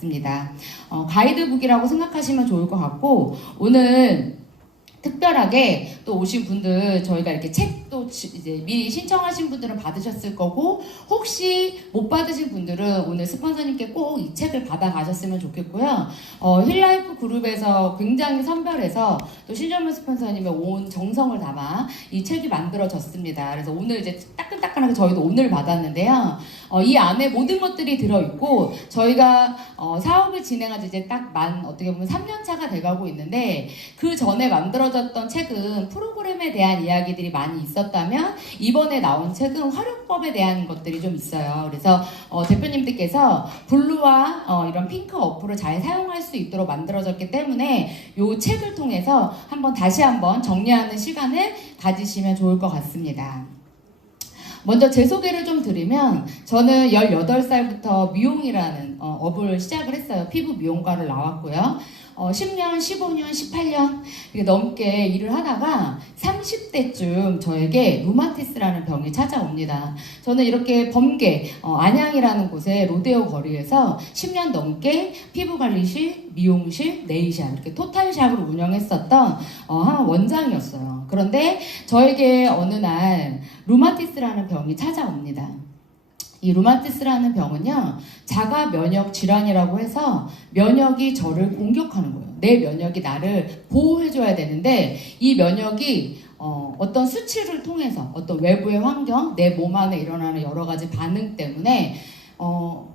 같습니다. 가이드북이라고 생각하시면 좋을 것 같고, 오늘 특별하게 또 오신 분들 저희가 이렇게 책도 이제 미리 신청하신 분들은 받으셨을 거고, 혹시 못 받으신 분들은 오늘 스폰서님께 꼭 이 책을 받아 가셨으면 좋겠고요. 힐라이프 그룹에서 굉장히 선별해서 또 신정문 스폰서님의 온 정성을 담아 이 책이 만들어졌습니다. 그래서 오늘 이제 따끈따끈하게 저희도 오늘 받았는데요. 이 안에 모든 것들이 들어있고, 저희가 사업을 진행한 지 이제 딱 어떻게 보면 3년 차가 돼가고 있는데, 그 전에 만들어졌던 책은 프로그램에 대한 이야기들이 많이 있었다면, 이번에 나온 책은 활용법에 대한 것들이 좀 있어요. 그래서 대표님들께서 블루와 이런 핑크 어플을 잘 사용할 수 있도록 만들어졌기 때문에 이 책을 통해서 다시 한번 정리하는 시간을 가지시면 좋을 것 같습니다. 먼저 제 소개를 좀 드리면, 저는 18살부터 미용이라는 업을 시작을 했어요. 피부 미용과를 나왔고요. 10년, 15년, 18년 이렇게 넘게 일을 하다가 30대쯤 저에게 루마티스라는 병이 찾아옵니다. 저는 이렇게 범계, 안양이라는 곳에 로데오 거리에서 10년 넘게 피부관리실, 미용실, 네일샵 이렇게 토탈샵을 운영했었던 한 원장이었어요. 그런데 저에게 어느 날 루마티스라는 병이 찾아옵니다. 이 루마티스라는 병은요, 자가 면역 질환이라고 해서 면역이 저를 공격하는 거예요. 내 면역이 나를 보호해줘야 되는데, 이 면역이 어떤 수치를 통해서 어떤 외부의 환경, 내 몸 안에 일어나는 여러 가지 반응 때문에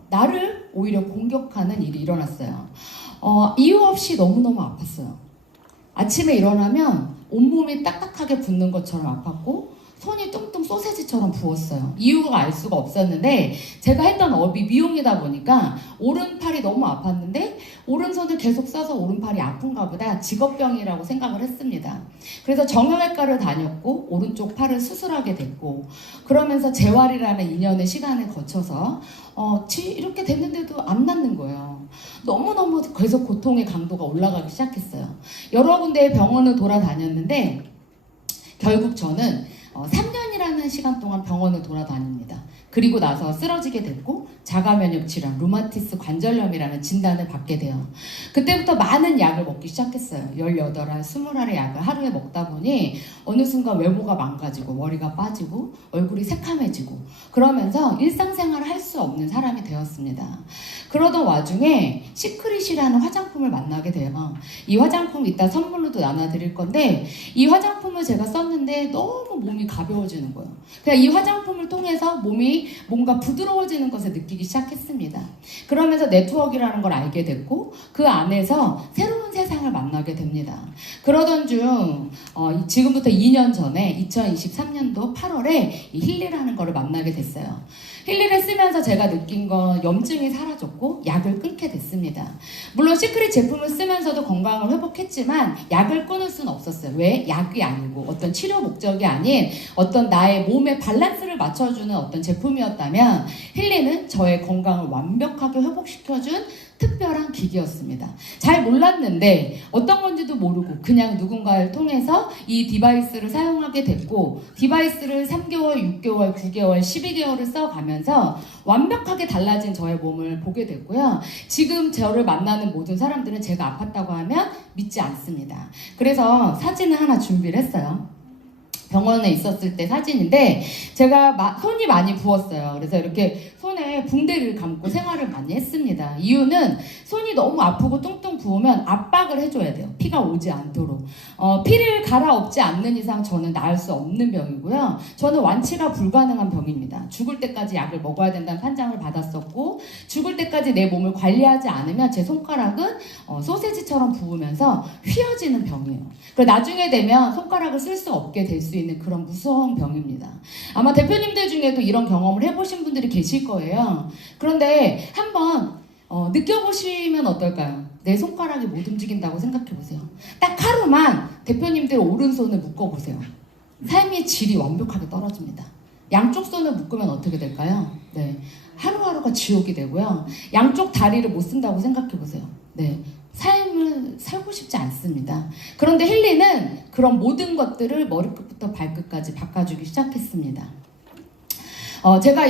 나를 오히려 공격하는 일이 일어났어요. 이유 없이 너무너무 아팠어요. 아침에 일어나면 온몸이 딱딱하게 붓는 것처럼 아팠고, 손이 뚱뚱 소세지처럼 부었어요. 이유가 알 수가 없었는데, 제가 했던 업이 미용이다 보니까 오른팔이 너무 아팠는데, 오른손을 계속 써서 오른팔이 아픈가 보다 직업병이라고 생각을 했습니다. 그래서 정형외과를 다녔고, 오른쪽 팔을 수술하게 됐고, 그러면서 재활이라는 2년의 시간을 거쳐서 이렇게 됐는데도 안 낫는 거예요. 너무너무 계속 고통의 강도가 올라가기 시작했어요. 여러 군데의 병원을 돌아다녔는데, 결국 저는 3년이라는 시간 동안 병원을 돌아다닙니다. 그리고 나서 쓰러지게 됐고, 자가면역 질환, 루마티스 관절염이라는 진단을 받게 돼요. 그때부터 많은 약을 먹기 시작했어요. 18알, 20알의 약을 하루에 먹다 보니 어느 순간 외모가 망가지고, 머리가 빠지고, 얼굴이 새카매지고, 그러면서 일상생활을 할 수 없는 사람이 되었습니다. 그러던 와중에 시크릿이라는 화장품을 만나게 돼요. 이 화장품 이따 선물로도 나눠드릴 건데, 이 화장품을 제가 썼는데 너무 몸이 가벼워지는 거예요. 그냥 이 화장품을 통해서 몸이 뭔가 부드러워지는 것을 느끼기 시작했습니다. 그러면서 네트워크라는 걸 알게 됐고, 그 안에서 새로운 세상을 만나게 됩니다. 그러던 중 지금부터 2년 전에 2023년도 8월에 이 힐리라는 거를 만나게 됐어요. 힐리를 쓰면서 제가 느낀 건 염증이 사라졌고, 약을 끊게 됐습니다. 물론 시크릿 제품을 쓰면서도 건강을 회복했지만 약을 끊을 수는 없었어요. 왜? 약이 아니고 어떤 치료 목적이 아닌 어떤 나의 몸의 밸런스를 맞춰주는 어떤 제품이었다면, 힐리는 저의 건강을 완벽하게 회복시켜준 특별한 기기였습니다. 잘 몰랐는데, 어떤 건지도 모르고 그냥 누군가를 통해서 이 디바이스를 사용하게 됐고, 디바이스를 3개월, 6개월, 9개월, 12개월을 써가면서 완벽하게 달라진 저의 몸을 보게 됐고요. 지금 저를 만나는 모든 사람들은 제가 아팠다고 하면 믿지 않습니다. 그래서 사진을 하나 준비를 했어요. 병원에 있었을 때 사진인데, 제가 손이 많이 부었어요. 그래서 이렇게 손에 붕대를 감고 생활을 많이 했습니다. 이유는 손이 너무 아프고 뚱뚱 부으면 압박을 해줘야 돼요. 피가 오지 않도록. 피를 갈아엎지 않는 이상 저는 나을 수 없는 병이고요. 저는 완치가 불가능한 병입니다. 죽을 때까지 약을 먹어야 된다는 판정을 받았었고, 죽을 때까지 내 몸을 관리하지 않으면 제 손가락은 소세지처럼 부으면서 휘어지는 병이에요. 그리고 나중에 되면 손가락을 쓸 수 없게 될 수 있는 그런 무서운 병입니다. 아마 대표님들 중에도 이런 경험을 해보신 분들이 계실 거예요. 그런데 한번 느껴보시면 어떨까요? 내 손가락이 못 움직인다고 생각해보세요. 딱 하루만 대표님들 오른손을 묶어보세요. 삶의 질이 완벽하게 떨어집니다. 양쪽 손을 묶으면 어떻게 될까요? 네, 하루하루가 지옥이 되고요. 양쪽 다리를 못 쓴다고 생각해보세요. 네, 삶을 살고 싶지 않습니다. 그런데 힐리는 그런 모든 것들을 머리끝부터 발끝까지 바꿔주기 시작했습니다. 제가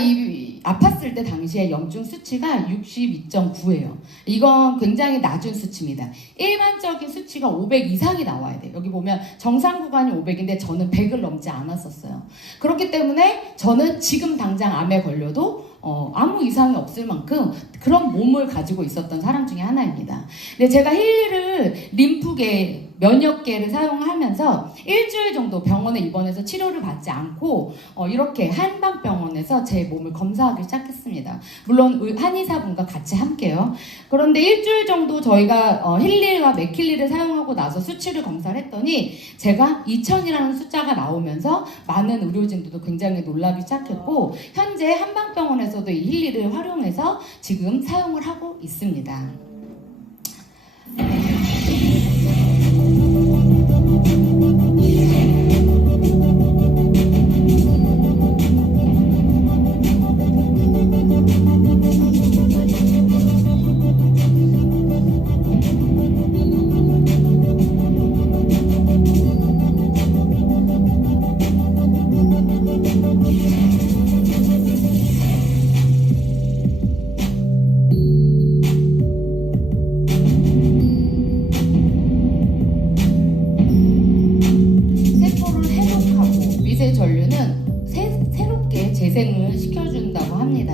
아팠을 때 당시에 염증 수치가 62.9예요. 이건 굉장히 낮은 수치입니다. 일반적인 수치가 500 이상이 나와야 돼요. 여기 보면 정상 구간이 500인데 저는 100을 넘지 않았었어요. 그렇기 때문에 저는 지금 당장 암에 걸려도 아무 이상이 없을 만큼 그런 몸을 가지고 있었던 사람 중에 하나입니다. 근데 제가 힐리를 림프계, 면역계를 사용하면서 일주일 정도 병원에 입원해서 치료를 받지 않고 이렇게 한방병원에서 제 몸을 검사하기 시작했습니다. 물론 한의사분과 같이 함께요. 그런데 일주일 정도 저희가 힐리와 메킬리를 사용하고 나서 수치를 검사를 했더니 제가 2000이라는 숫자가 나오면서 많은 의료진들도 굉장히 놀라기 시작했고 현재 한방병원에서도 이 힐리를 활용해서 지금 사용을 하고 있습니다. 재생을 시켜준다고 합니다.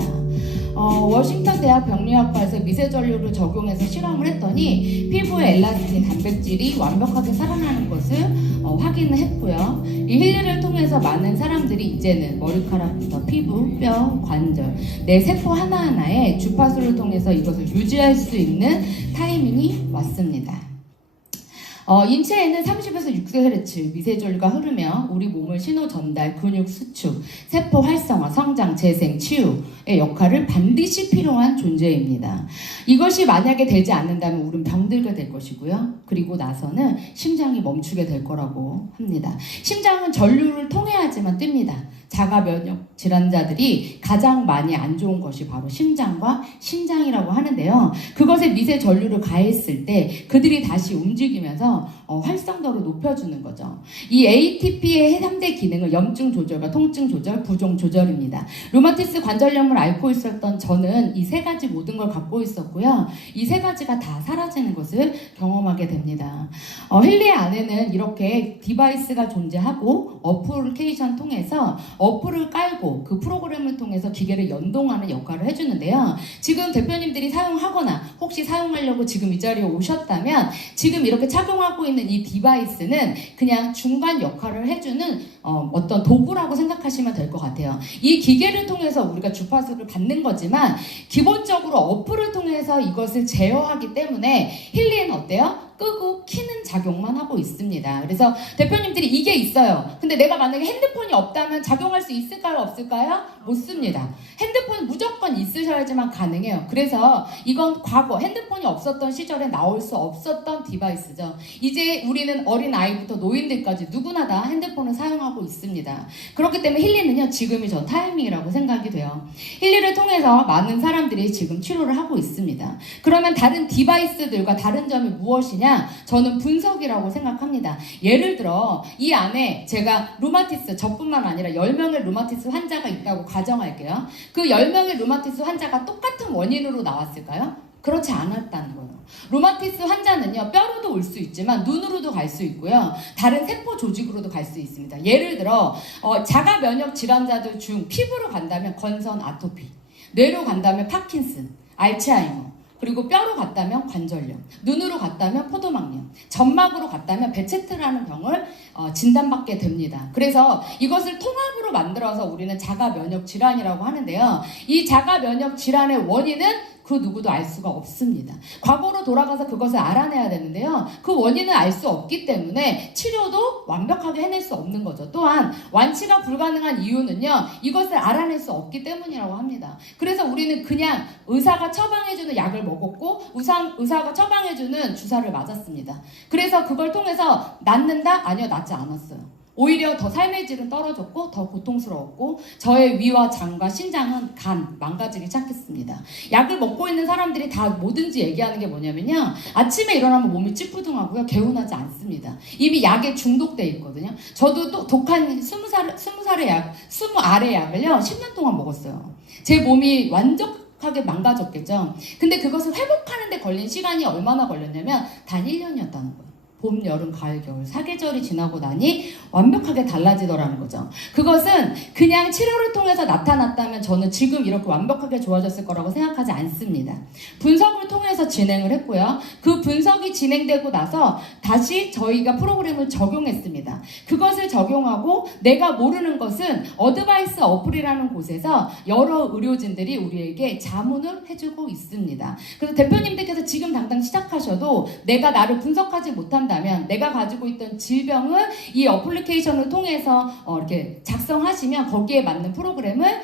워싱턴 대학 병리학과에서 미세전류를 적용해서 실험을 했더니 피부의 엘라스틴 단백질이 완벽하게 살아나는 것을 확인을 했고요. 이 힐리를 통해서 많은 사람들이 이제는 머리카락부터 피부, 뼈, 관절, 내 세포 하나하나에 주파수를 통해서 이것을 유지할 수 있는 타이밍이 왔습니다. 인체에는 30에서 6kHz 미세전류가 흐르며 우리 몸을 신호 전달, 근육 수축, 세포 활성화, 성장, 재생, 치유의 역할을 반드시 필요한 존재입니다. 이것이 만약에 되지 않는다면 우리는 병들게 될 것이고요. 그리고 나서는 심장이 멈추게 될 거라고 합니다. 심장은 전류를 통해야지만 뜁니다. 자가 면역 질환자들이 가장 많이 안 좋은 것이 바로 심장과 심장이라고 하는데요. 그것에 미세 전류를 가했을 때 그들이 다시 움직이면서 활성도를 높여주는 거죠. 이 ATP의 3대 기능은 염증 조절과 통증 조절, 부종 조절입니다. 루마티스 관절염을 앓고 있었던 저는 이 세 가지 모든 걸 갖고 있었고요. 이 세 가지가 다 사라지는 것을 경험하게 됩니다. 힐리 안에는 이렇게 디바이스가 존재하고 어플리케이션 통해서 어플을 깔고 그 프로그램을 통해서 기계를 연동하는 역할을 해주는데요. 지금 대표님들이 사용하거나 혹시 사용하려고 지금 이 자리에 오셨다면 지금 이렇게 착용하고 있는 이 디바이스는 그냥 중간 역할을 해주는 어떤 도구라고 생각하시면 될 것 같아요. 이 기계를 통해서 우리가 주파수를 받는 거지만 기본적으로 어플을 통해서 이것을 제어하기 때문에 힐리는 어때요? 끄고 키는 작용만 하고 있습니다. 그래서 대표님들이 이게 있어요. 근데 내가 만약에 핸드폰이 없다면 작용할 수 있을까요? 없을까요? 못 씁니다. 핸드폰 무조건 있으셔야지만 가능해요. 그래서 이건 과거 핸드폰이 없었던 시절에 나올 수 없었던 디바이스죠. 이제 우리는 어린 아이부터 노인들까지 누구나 다 핸드폰을 사용하고 있습니다. 그렇기 때문에 힐리는요, 지금이 전 타이밍이라고 생각이 돼요. 힐리를 통해서 많은 사람들이 지금 치료를 하고 있습니다. 그러면 다른 디바이스들과 다른 점이 무엇이냐? 저는 분석이라고 생각합니다. 예를 들어 이 안에 제가 루마티스, 저뿐만 아니라 10명의 루마티스 환자가 있다고 가정할게요. 그 10명의 루마티스 환자가 똑같은 원인으로 나왔을까요? 그렇지 않았다는 거예요. 루마티스 환자는요, 뼈로도 올 수 있지만 눈으로도 갈 수 있고요. 다른 세포 조직으로도 갈 수 있습니다. 예를 들어 자가 면역 질환자들 중 피부로 간다면 건선 아토피, 뇌로 간다면 파킨슨, 알츠하이머, 그리고 뼈로 갔다면 관절염, 눈으로 갔다면 포도막염, 점막으로 갔다면 베체트라는 병을 진단받게 됩니다. 그래서 이것을 통합으로 만들어서 우리는 자가 면역 질환이라고 하는데요. 이 자가 면역 질환의 원인은 그 누구도 알 수가 없습니다. 과거로 돌아가서 그것을 알아내야 되는데요. 그 원인을 알 수 없기 때문에 치료도 완벽하게 해낼 수 없는 거죠. 또한 완치가 불가능한 이유는요, 이것을 알아낼 수 없기 때문이라고 합니다. 그래서 우리는 그냥 의사가 처방해주는 약을 먹었고 의사가 처방해주는 주사를 맞았습니다. 그래서 그걸 통해서 낫는다? 아니요, 낫지 않았어요. 오히려 더 삶의 질은 떨어졌고 더 고통스러웠고 저의 위와 장과 신장은 망가지기 시작했습니다. 약을 먹고 있는 사람들이 다 뭐든지 얘기하는 게 뭐냐면요. 아침에 일어나면 몸이 찌뿌둥하고요. 개운하지 않습니다. 이미 약에 중독돼 있거든요. 저도 또 독한 20알의 약, 20알의 약을요. 10년 동안 먹었어요. 제 몸이 완벽하게 망가졌겠죠. 근데 그것을 회복하는 데 걸린 시간이 얼마나 걸렸냐면 단 1년이었다는 거예요. 봄, 여름, 가을, 겨울 4계절이 지나고 나니 완벽하게 달라지더라는 거죠. 그것은 그냥 치료를 통해서 나타났다면 저는 지금 이렇게 완벽하게 좋아졌을 거라고 생각하지 않습니다. 분석을 통해서 진행을 했고요. 그 분석이 진행되고 나서 다시 저희가 프로그램을 적용했습니다. 그것을 적용하고 내가 모르는 것은 어드바이스 어플이라는 곳에서 여러 의료진들이 우리에게 자문을 해주고 있습니다. 그래서 대표님들께서 지금 당장 시작하셔도 내가 나를 분석하지 못한다면 내가 가지고 있던 질병을 이 어플리케이션을 통해서 이렇게 작성하시면 거기에 맞는 프로그램을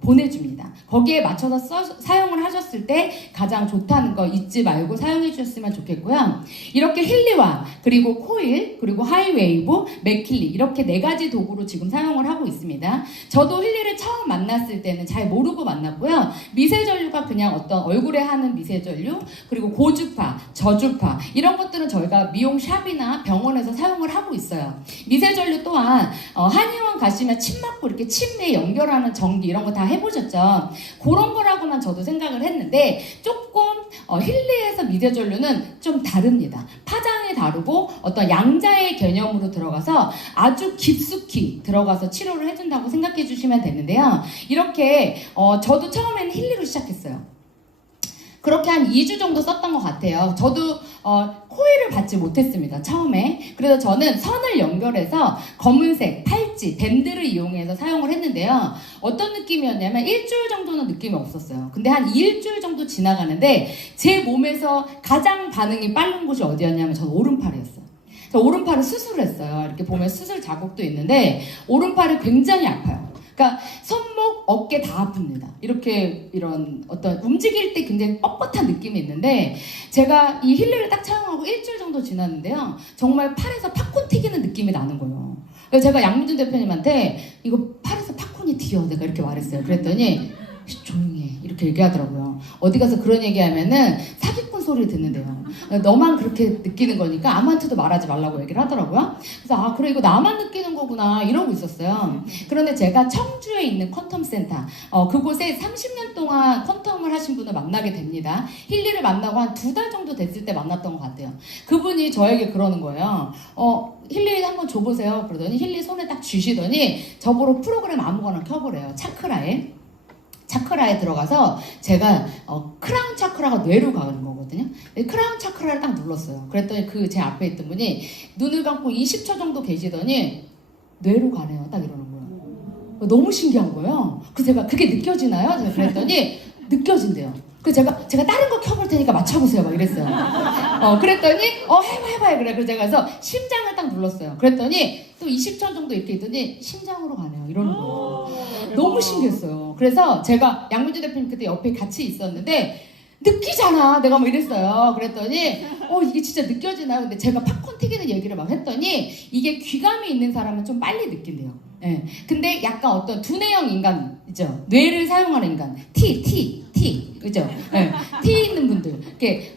보내줍니다. 거기에 맞춰서 사용을 하셨을 때 가장 좋다는 거 잊지 말고 사용해 주셨으면 좋겠고요. 이렇게 힐리와 그리고 코일 그리고 하이웨이브, 맥킬리 이렇게 4가지 도구로 지금 사용을 하고 있습니다. 저도 힐리를 처음 만났을 때는 잘 모르고 만났고요. 미세전류가 그냥 어떤 얼굴에 하는 미세전류 그리고 고주파, 저주파 이런 것들은 저희가 미용샵이나 병원에서 사용을 하고 있어요. 미세전류 또한 한의원 가시면 침 맞고 이렇게 침에 연결하는 전기 이런 거 다 해보셨죠? 그런 거라고만 저도 생각을 했는데 조금 힐리에서 미세전류는 좀 다릅니다. 파장이 다르고 어떤 양자의 개념으로 들어가서 아주 깊숙이 들어가서 치료를 해준다고 생각해 주시면 되는데요. 이렇게 저도 처음에는 힐리로 시작했어요. 그렇게 한 2주 정도 썼던 것 같아요. 저도 코일을 받지 못했습니다. 처음에. 그래서 저는 선을 연결해서 검은색, 팔찌, 밴드를 이용해서 사용을 했는데요. 어떤 느낌이었냐면 일주일 정도는 느낌이 없었어요. 근데 한 일주일 정도 지나가는데 제 몸에서 가장 반응이 빠른 곳이 어디였냐면 저는 오른팔이었어요. 그래서 오른팔을 수술을 했어요. 이렇게 보면 수술 자국도 있는데 오른팔이 굉장히 아파요. 그러니까 손목, 어깨 다 아픕니다. 이렇게 이런 어떤 움직일 때 굉장히 뻣뻣한 느낌이 있는데 제가 이 힐리를 딱 사용하고 일주일 정도 지났는데요. 정말 팔에서 팝콘 튀기는 느낌이 나는 거예요. 그래서 제가 양문준 대표님한테 이거 팔에서 팝콘이 튀어 내가 이렇게 말했어요. 그랬더니 조용히 해 이렇게 얘기하더라고요. 어디 가서 그런 얘기하면은 사기꾼 소리를 듣는데요. 너만 그렇게 느끼는 거니까 아무한테도 말하지 말라고 얘기를 하더라고요. 그래서 그래 이거 나만 느끼는 거구나 이러고 있었어요. 그런데 제가 청주에 있는 퀀텀 센터 그곳에 30년 동안 퀀텀을 하신 분을 만나게 됩니다. 힐리를 만나고 한 2달 정도 됐을 때 만났던 것 같아요. 그분이 저에게 그러는 거예요. 힐리 한번 줘보세요. 그러더니 힐리 손에 딱 쥐시더니 저보고 프로그램 아무거나 켜보래요. 차크라에 들어가서 제가 크라운 차크라가 뇌로 가는 거거든요. 크라운 차크라를 딱 눌렀어요. 그랬더니 제 앞에 있던 분이 눈을 감고 20초 정도 계시더니 뇌로 가네요. 딱 이러는 거예요. 너무 신기한 거예요. 그래서 제가 그게 느껴지나요? 제가 그랬더니 느껴진대요. 그래서 제가 다른 거 켜볼 테니까 맞춰보세요. 막 이랬어요. 그랬더니 해봐요. 그래. 그래서 제가 가서 심장을 딱 눌렀어요. 그랬더니 또 20초 정도 이렇게 있더니 심장으로 가네요. 이러는 거예요. 너무 신기했어요. 그래서 제가 양문주 대표님 그때 옆에 같이 있었는데 느끼잖아. 내가 뭐 이랬어요. 그랬더니 이게 진짜 느껴지나요? 근데 제가 팝콘 튀기는 얘기를 막 했더니 이게 귀감이 있는 사람은 좀 빨리 느낀대요. 예. 근데 약간 어떤 두뇌형 인간 있죠. 뇌를 사용하는 인간. T. 그죠? 예. T 있는 분들. 이렇게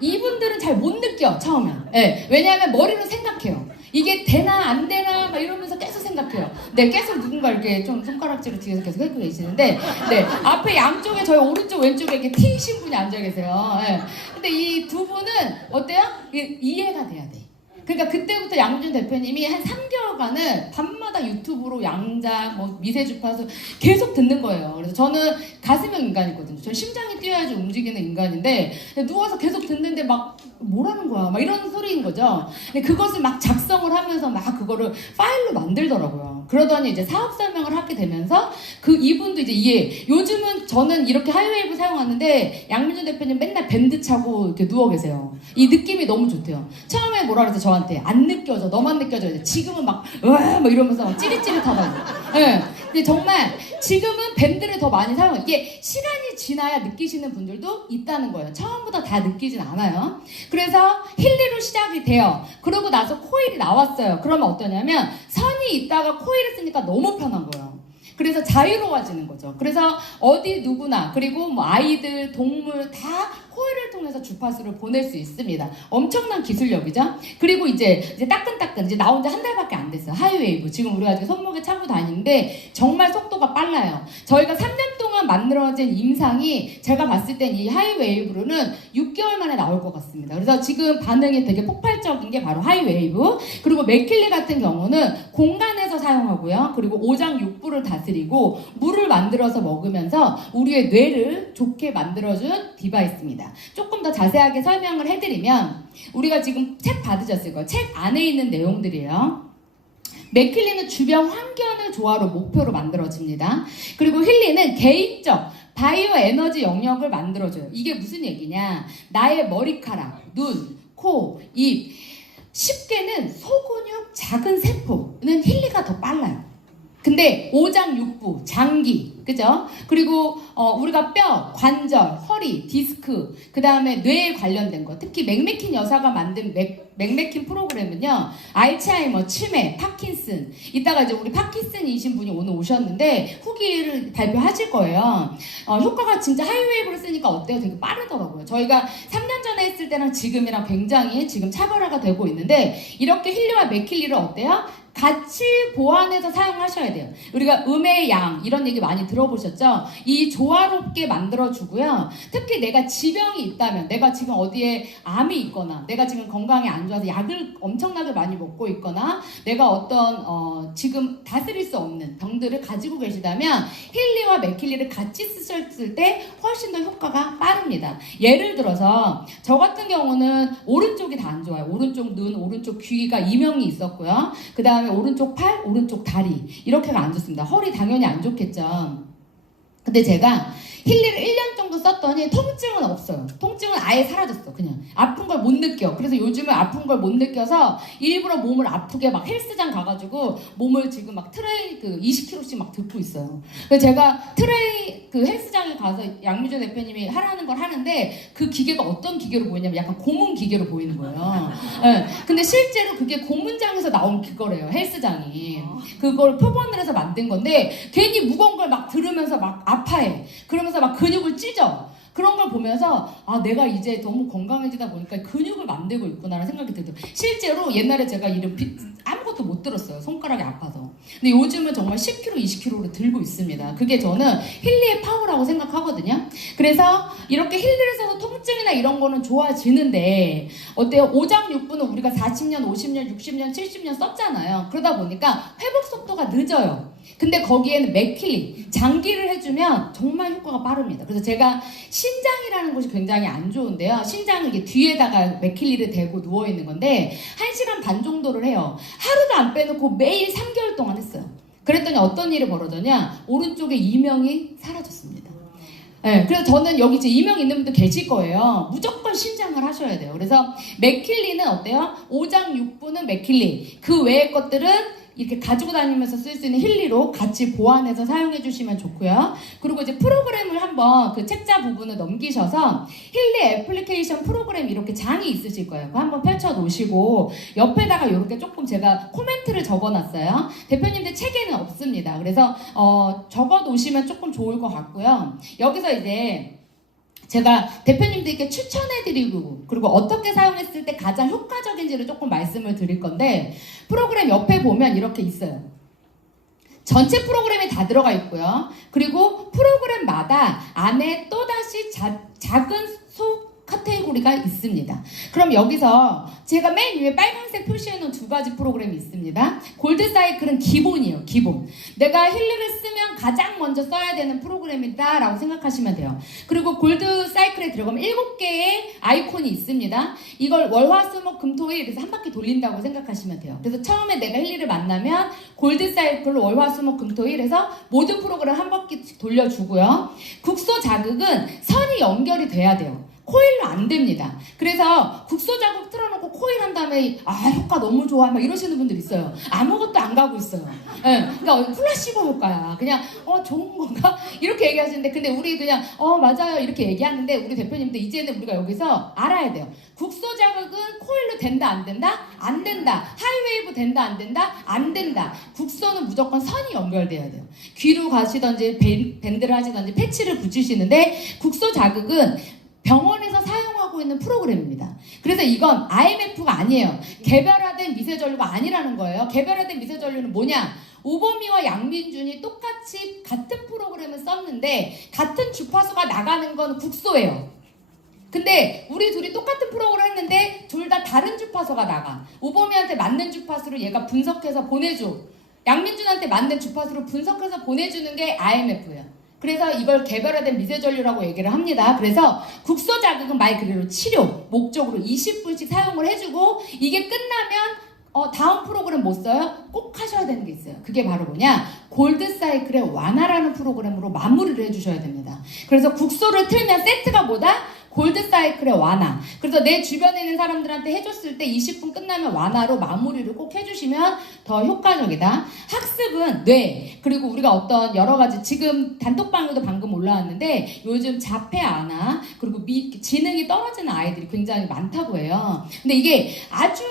이분들은 잘 못 느껴 처음엔. 예. 왜냐하면 머리로 생각해요. 이게 되나 안 되나 막 이러면서 계속 생각해요. 네, 계속 누군가 이렇게 좀 손가락질을 뒤에서 계속 하고 계시는데, 네, 앞에 양쪽에 저희 오른쪽 왼쪽에 이렇게 T이신 분이 앉아 계세요. 네. 근데 이 두 분은 어때요? 이해가 돼야 돼. 그러니까 그때부터 양준 대표님이 한 3개월간은 밤마다 유튜브로 양자, 미세주파수 계속 듣는 거예요. 그래서 저는 가슴형 인간이거든요. 저는 심장이 뛰어야지 움직이는 인간인데 누워서 계속 듣는데 막 뭐라는 거야? 막 이런 소리인 거죠. 근데 그것을 막 작성을 하면서 막 그거를 파일로 만들더라고요. 거예요. 그러더니 이제 사업 설명을 하게 되면서 이분도 이제 이게 요즘은 저는 이렇게 하이웨이브 사용하는데 양민준 대표님 맨날 밴드 차고 이렇게 누워 계세요. 이 느낌이 너무 좋대요. 처음에 뭐라 그랬어요 저한테 안 느껴져 너만 느껴져. 지금은 막 이러면서 막 찌릿찌릿하다고. 네. 근데 정말 지금은 밴드를 더 많이 사용해요. 이게 시간이 지나야 느끼시는 분들도 있다는 거예요. 처음부터 다 느끼진 않아요. 그래서 힐리로 시작이 돼요. 그러고 나서 코일이 나왔어요. 그러면 어떠냐면 선이 있다가 코일을 쓰니까 너무 편한 거예요. 그래서 자유로워지는 거죠. 그래서 어디 누구나 그리고 뭐 아이들, 동물 다 코일을 통해서 주파수를 보낼 수 있습니다. 엄청난 기술력이죠. 그리고 이제 따끈따끈 이제 나온 지 한 달밖에 안 됐어요. 하이웨이브 지금 우리가 지금 손목에 차고 다니는데 정말 속도가 빨라요. 저희가 3년 동안 만들어진 임상이 제가 봤을 땐 이 하이웨이브로는 6개월 만에 나올 것 같습니다. 그래서 지금 반응이 되게 폭발적인 게 바로 하이웨이브. 그리고 맥킬리 같은 경우는 공간에서 사용하고요. 그리고 오장육부를 다스리고 물을 만들어서 먹으면서 우리의 뇌를 좋게 만들어준 디바이스입니다. 조금 더 자세하게 설명을 해드리면 우리가 지금 책 받으셨을 거예요. 책 안에 있는 내용들이에요. 맥킬리는 주변 환경을 조화로 목표로 만들어집니다. 그리고 힐리는 개인적 바이오 에너지 영역을 만들어줘요. 이게 무슨 얘기냐? 나의 머리카락, 눈, 코, 입 쉽게는 소근육, 작은 세포는 힐리가 더 빨라요. 근데 오장육부, 장기, 그죠? 그리고 우리가 뼈, 관절, 허리, 디스크, 그 다음에 뇌에 관련된 거, 특히 맥메킨 여사가 만든 맥메킨 프로그램은요, 알츠하이머, 치매, 파킨슨, 이따가 이제 우리 파킨슨이신 분이 오늘 오셨는데 후기를 발표하실 거예요. 효과가 진짜 하이웨이브를 쓰니까 어때요? 되게 빠르더라고요. 저희가 3년 전에 했을 때랑 지금이랑 굉장히 지금 차별화가 되고 있는데 이렇게 힐리와 맥킬리를 어때요? 같이 보완해서 사용하셔야 돼요. 우리가 음의 양 이런 얘기 많이 들어보셨죠? 이 조화롭게 만들어주고요. 특히 내가 지병이 있다면 내가 지금 어디에 암이 있거나 내가 지금 건강이 안 좋아서 약을 엄청나게 많이 먹고 있거나 내가 어떤 지금 다스릴 수 없는 병들을 가지고 계시다면 힐리와 맥킬리를 같이 쓰셨을 때 훨씬 더 효과가 빠릅니다. 예를 들어서 저 같은 경우는 오른쪽이 다 안 좋아요. 오른쪽 눈, 오른쪽 귀가 이명이 있었고요. 그 다음에 오른쪽 팔, 오른쪽 다리 이렇게가 안 좋습니다. 허리 당연히 안 좋겠죠. 근데 제가 힐리를 1년 정도 썼더니 통증은 없어요. 통증은 아예 사라졌어. 그냥 아픈 걸 못 느껴. 그래서 요즘은 아픈 걸 못 느껴서 일부러 몸을 아프게 막 헬스장 가가지고 몸을 지금 막 트레이 20kg씩 막 듣고 있어요. 그래서 제가 헬스장에 가서 양미조 대표님이 하라는 걸 하는데 그 기계가 어떤 기계로 보이냐면 약간 고문 기계로 보이는 거예요. 네. 근데 실제로 그게 고문장에서 나온 그거래요. 헬스장이. 그걸 표본을 해서 만든 건데 괜히 무거운 걸 막 들으면서 막 아파해. 그러면서 막 근육을 찢어. 그런 걸 보면서 내가 이제 너무 건강해지다 보니까 근육을 만들고 있구나라는 생각이 들더라고요. 실제로 옛날에 제가 아무것도 못 들었어요. 손가락이 아파서. 근데 요즘은 정말 10kg, 20kg를 들고 있습니다. 그게 저는 힐리의 파워라고 생각하거든요. 그래서 이렇게 힐리를 써서 통증이나 이런 거는 좋아지는데 어때요? 오장육부는 우리가 40년, 50년, 60년, 70년 썼잖아요. 그러다 보니까 회복 속도가 늦어요. 근데 거기에는 맥킬리, 장기를 해주면 정말 효과가 빠릅니다. 그래서 제가 신장이라는 곳이 굉장히 안 좋은데요. 신장은 이게 뒤에다가 맥킬리를 대고 누워있는 건데 1시간 반 정도를 해요. 하루도 안 빼놓고 매일 3개월 동안 했어요. 그랬더니 어떤 일이 벌어졌냐? 오른쪽에 이명이 사라졌습니다. 네, 그래서 저는 여기 이제 이명 있는 분도 계실 거예요. 무조건 신장을 하셔야 돼요. 그래서 맥킬리는 어때요? 오장육부는 맥킬리, 그 외의 것들은 이렇게 가지고 다니면서 쓸 수 있는 힐리로 같이 보완해서 사용해 주시면 좋고요. 그리고 이제 프로그램을 한번 그 책자 부분을 넘기셔서 힐리 애플리케이션 프로그램 이렇게 장이 있으실 거예요. 그거 한번 펼쳐 놓으시고 옆에다가 이렇게 조금 제가 코멘트를 적어 놨어요. 대표님들 책에는 없습니다. 그래서 적어 놓으시면 조금 좋을 것 같고요. 여기서 이제 제가 대표님들께 추천해드리고 그리고 어떻게 사용했을 때 가장 효과적인지를 조금 말씀을 드릴 건데 프로그램 옆에 보면 이렇게 있어요. 전체 프로그램이 다 들어가 있고요. 그리고 프로그램마다 안에 또다시 작은 카테고리가 있습니다. 그럼 여기서 제가 맨 위에 빨간색 표시해놓은 두 가지 프로그램이 있습니다. 골드 사이클은 기본이에요. 기본. 내가 힐리를 쓰면 가장 먼저 써야 되는 프로그램이다 라고 생각하시면 돼요. 그리고 골드 사이클에 들어가면 7개의 아이콘이 있습니다. 이걸 월화수목금토일 그래서 한 바퀴 돌린다고 생각하시면 돼요. 그래서 처음에 내가 힐리를 만나면 골드 사이클로 월화수목금토일 해서 모든 프로그램 한 바퀴 돌려주고요. 국소 자극은 선이 연결이 돼야 돼요. 코일로 안 됩니다. 그래서 국소 자극 틀어놓고 코일 한 다음에 효과 너무 좋아 막 이러시는 분들 있어요. 아무것도 안 가고 있어요. 네, 그러니까 플라시보 효과야. 그냥 좋은 건가? 이렇게 얘기하시는데 근데 우리 그냥 맞아요 이렇게 얘기하는데 우리 대표님도 이제는 우리가 여기서 알아야 돼요. 국소 자극은 코일로 된다 안 된다? 안 된다. 하이웨이브 된다 안 된다? 안 된다. 국소는 무조건 선이 연결돼야 돼요. 귀로 가시던지 밴드를 하시던지 패치를 붙이시는데 국소 자극은 병원에서 사용하고 있는 프로그램입니다. 그래서 이건 IMF가 아니에요. 개별화된 미세전류가 아니라는 거예요. 개별화된 미세전류는 뭐냐? 오범이와 양민준이 똑같이 같은 프로그램을 썼는데 같은 주파수가 나가는 건 국소예요. 근데 우리 둘이 똑같은 프로그램을 했는데 둘 다 다른 주파수가 나가. 오범이한테 맞는 주파수로 얘가 분석해서 보내줘. 양민준한테 맞는 주파수로 분석해서 보내주는 게 IMF예요. 그래서 이걸 개별화된 미세전류라고 얘기를 합니다. 그래서 국소 자극은 말 그대로 치료 목적으로 20분씩 사용을 해주고 이게 끝나면 다음 프로그램 못 써요? 꼭 하셔야 되는 게 있어요. 그게 바로 뭐냐? 골드 사이클의 완화라는 프로그램으로 마무리를 해주셔야 됩니다. 그래서 국소를 틀면 세트가 뭐다? 골드 사이클의 완화. 그래서 내 주변에 있는 사람들한테 해줬을 때 20분 끝나면 완화로 마무리를 꼭 해주시면 더 효과적이다. 학습은 뇌 그리고 우리가 어떤 여러 가지 지금 단톡방에도 방금 올라왔는데 요즘 자폐 아나 그리고 지능이 떨어지는 아이들이 굉장히 많다고 해요. 근데 이게 아주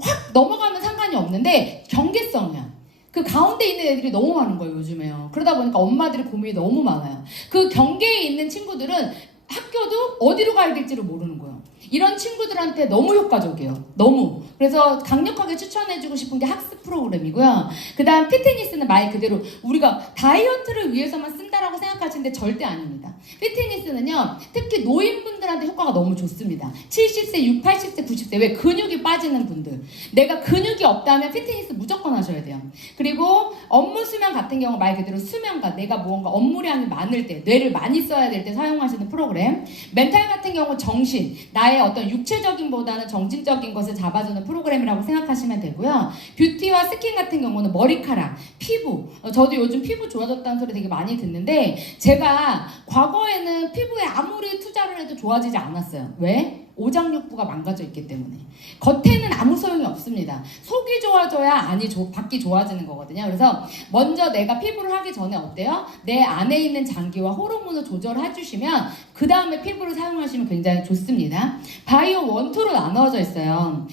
확 넘어가면 상관이 없는데 경계성이야. 그 가운데 있는 애들이 너무 많은 거예요 요즘에요. 그러다 보니까 엄마들이 고민이 너무 많아요. 그 경계에 있는 친구들은 학교도 어디로 가야 될지를 모르는 거예요. 이런 친구들한테 너무 효과적이에요. 너무. 그래서 강력하게 추천해주고 싶은 게 학습 프로그램이고요. 그 다음 피트니스는 말 그대로 우리가 다이어트를 위해서만 쓴다라고 생각하시는데 절대 아닙니다. 피트니스는요. 특히 노인분들한테 효과가 너무 좋습니다. 70세, 60, 80세, 90세 왜 근육이 빠지는 분들. 내가 근육이 없다면 피트니스 무조건 하셔야 돼요. 그리고 업무 수면 같은 경우 말 그대로 수면과 내가 무언가 업무량이 많을 때 뇌를 많이 써야 될 때 사용하시는 프로그램. 멘탈 같은 경우 정신, 나의 어떤 육체적인보다는 정신적인 것을 잡아주는 프로그램이라고 생각하시면 되고요. 뷰티와 스킨 같은 경우는 머리카락, 피부. 저도 요즘 피부 좋아졌다는 소리 되게 많이 듣는데 제가 과거에는 피부에 아무리 투자를 해도 좋아지지 않았어요. 왜? 오장육부가 망가져 있기 때문에. 겉에는 아무 소용이 없습니다. 속이 좋아져야 밖이 좋아지는 거거든요. 그래서 먼저 내가 피부를 하기 전에 어때요? 내 안에 있는 장기와 호르몬을 조절해 주시면 그 다음에 피부를 사용하시면 굉장히 좋습니다. 바이오 1, 2로 나누어져 있어요.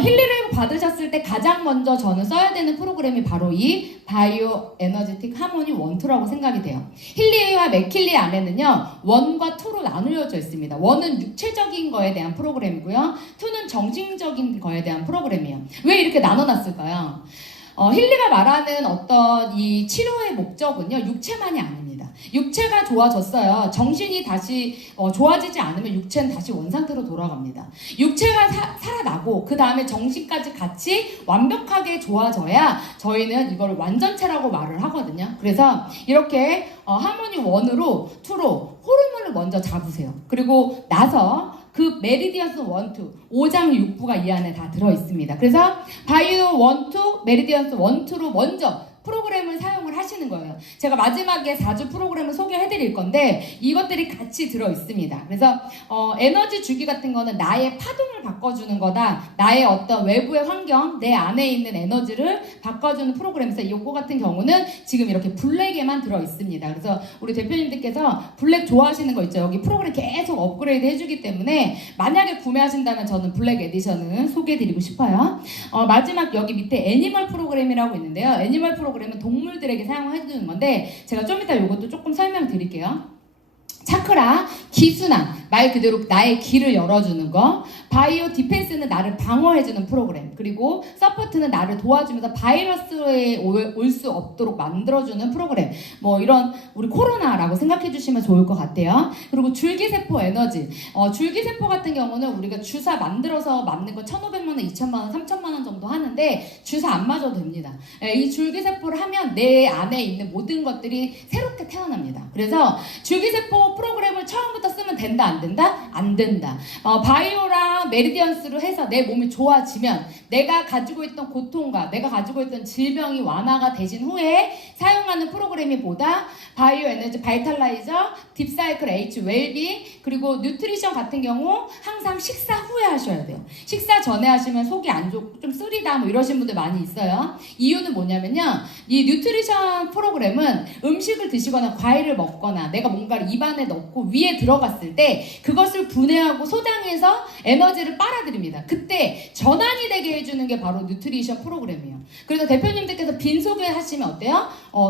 힐리를 받으셨을 때 가장 먼저 저는 써야 되는 프로그램이 바로 이 바이오 에너지틱 하모니 1, 2라고 생각이 돼요. 힐리와 맥힐리 안에는요 1과 2로 나누어져 있습니다. 1은 육체적인 거에 대한 프로그램이고요. 2는 정신적인 거에 대한 프로그램이에요. 왜 이렇게 나눠놨을까요? 힐리가 말하는 어떤 이 치료의 목적은요 육체만이 아닙니다. 육체가 좋아졌어요. 정신이 다시 좋아지지 않으면 육체는 다시 원상태로 돌아갑니다. 육체가 살아나고 그 다음에 정신까지 같이 완벽하게 좋아져야 저희는 이걸 완전체라고 말을 하거든요. 그래서 이렇게 하모니 1으로 2로 호르몬을 먼저 잡으세요. 그리고 나서 그 메리디언스 1, 2, 5장 6부가 이 안에 다 들어있습니다. 그래서 바이오 1, 2, 메리디언스 1, 2로 먼저 프로그램을 사용을 하시는 거예요. 제가 마지막에 4주 프로그램을 소개해드릴 건데 이것들이 같이 들어있습니다. 그래서 에너지 주기 같은 거는 나의 파동을 바꿔주는 거다. 나의 어떤 외부의 환경, 내 안에 있는 에너지를 바꿔주는 프로그램에서 이거 같은 경우는 지금 이렇게 블랙에만 들어있습니다. 그래서 우리 대표님들께서 블랙 좋아하시는 거 있죠. 여기 프로그램 계속 업그레이드 해주기 때문에 만약에 구매하신다면 저는 블랙 에디션은 소개해드리고 싶어요. 마지막 여기 밑에 애니멀 프로그램이라고 있는데요. 애니멀 프로그램은 동물들에게 사용해주는 건데 제가 좀 이따 이것도 조금 설명드릴게요. 차크라, 기순환, 말 그대로 나의 길을 열어주는 거. 바이오 디펜스는 나를 방어해주는 프로그램. 그리고 서포트는 나를 도와주면서 바이러스에 올 수 없도록 만들어주는 프로그램. 뭐 이런 우리 코로나라고 생각해주시면 좋을 것 같아요. 그리고 줄기세포 에너지. 줄기세포 같은 경우는 우리가 주사 만들어서 맞는 거 1,500만 원, 2,000만 원, 3,000만 원 정도 하는데 주사 안 맞아도 됩니다. 이 줄기세포를 하면 내 안에 있는 모든 것들이 새롭게 태어납니다. 그래서 줄기세포 프로그램을 처음부터 쓰면 된다, 안 된다? 안 된다. 바이오랑 메리디언스로 해서 내 몸이 좋아지면 내가 가지고 있던 고통과 내가 가지고 있던 질병이 완화가 되신 후에 사용하는 프로그램이 보다 바이오 에너지 바이탈라이저, 딥사이클 H 웰빙, 그리고 뉴트리션 같은 경우 항상 식사 후에 하셔야 돼요. 식사 전에 하시면 속이 안 좋고 좀 쓰리다 뭐 이러신 분들 많이 있어요. 이유는 뭐냐면요, 이 뉴트리션 프로그램은 음식을 드시거나 과일을 먹거나 내가 뭔가를 입안에 넣고 위에 들어갔을 때 그것을 분해하고 소장해서 에너지를 빨아들입니다. 그때 전환이 되게 해주는 게 바로 뉴트리션 프로그램이에요. 그래서 대표님들께서 빈속에 하시면 어때요?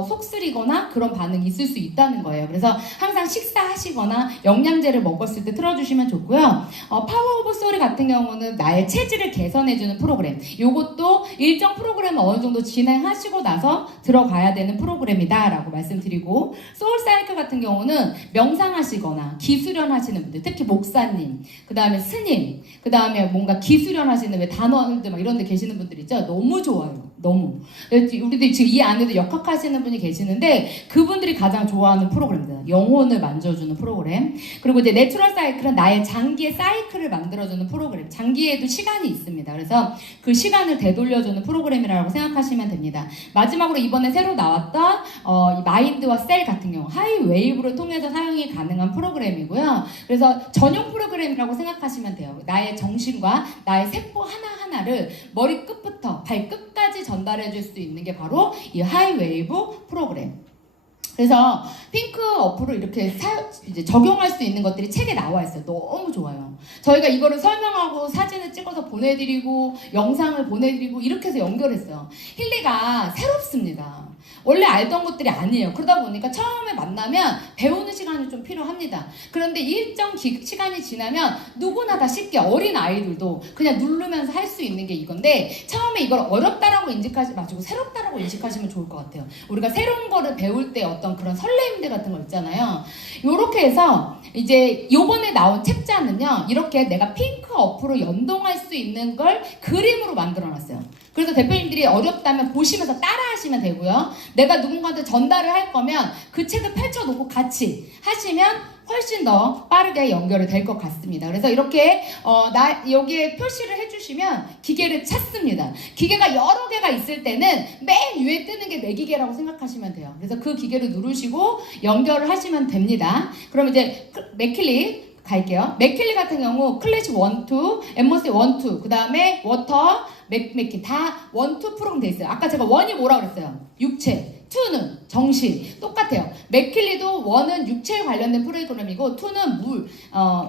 속 쓰리거나 그런 반응이 있을 수 있다는 거예요. 그래서 항상 식사하시거나 영양제를 먹었을 때 틀어주시면 좋고요. 파워 오브 소리 같은 경우는 나의 체질을 개선해주는 프로그램. 요것도 일정 프로그램을 어느 정도 진행하시고 나서 들어가야 되는 프로그램이다 라고 말씀드리고, 소울 사이클 같은 경우는 명상하시거나 기수련 하시는 분들, 특히 목사님, 그 다음에 스님, 그 다음에 뭔가 기수련 하시는 왜 단원들 막 이런 데 계시는 분들 있죠? 너무 좋아요. 너무. 우리도 지금 이 안에도 역학하시는 분이 계시는데 그분들이 가장 좋아하는 프로그램입니다. 영혼을 만져주는 프로그램. 그리고 이제 내추럴 사이클은 나의 장기의 사이클을 만들어주는 프로그램. 장기에도 시간이 있습니다. 그래서 그 시간을 되돌려주는 프로그램이라고 생각하시면 됩니다. 마지막으로 이번에 새로 나왔던 이 마인드와 셀 같은 경우 하이 웨이브를 통해서 사용이 가능한 프로그램이고요. 그래서 전용 프로그램이라고 생각하시면 돼요. 나의 정신과 나의 세포 하나하나를 머리 끝부터 발끝까지 전달해 줄 수 있는 게 바로 이 하이 웨이브 프로그램. 그래서 핑크 어플을 이렇게 이제 적용할 수 있는 것들이 책에 나와 있어요. 너무 좋아요. 저희가 이거를 설명하고 사진을 찍어서 보내드리고 영상을 보내드리고 이렇게 해서 연결했어요. 힐리가 새롭습니다. 원래 알던 것들이 아니에요. 그러다 보니까 처음에 만나면 배우는 시간이 좀 필요합니다. 그런데 일정 시간이 지나면 누구나 다 쉽게, 어린 아이들도 그냥 누르면서 할 수 있는 게 이건데, 처음에 이걸 어렵다라고 인식하지 마시고 새롭다라고 인식하시면 좋을 것 같아요. 우리가 새로운 거를 배울 때 어떤 그런 설레임들 같은 거 있잖아요. 요렇게 해서 이제 요번에 나온 책자는요, 이렇게 내가 핑크 어플로 연동할 수 있는 걸 그림으로 만들어 놨어요. 그래서 대표님들이 어렵다면 보시면서 따라 하시면 되고요. 내가 누군가한테 전달을 할 거면 그 책을 펼쳐놓고 같이 하시면 훨씬 더 빠르게 연결이 될 것 같습니다. 그래서 이렇게 여기에 표시를 해주시면 기계를 찾습니다. 기계가 여러 개가 있을 때는 맨 위에 뜨는 게 내 기계라고 생각하시면 돼요. 그래서 그 기계를 누르시고 연결을 하시면 됩니다. 그럼 이제 맥킬리 갈게요. 맥킬리 같은 경우 클래식 1, 2, 엠머시 1, 2, 그 다음에 워터, 맥킨 다 1, 2 프로그램 돼 있어요. 아까 제가 1이 뭐라 그랬어요? 육체, 2는 정신. 똑같아요. 맥킬리도 1은 육체에 관련된 프로그램이고 2는 물,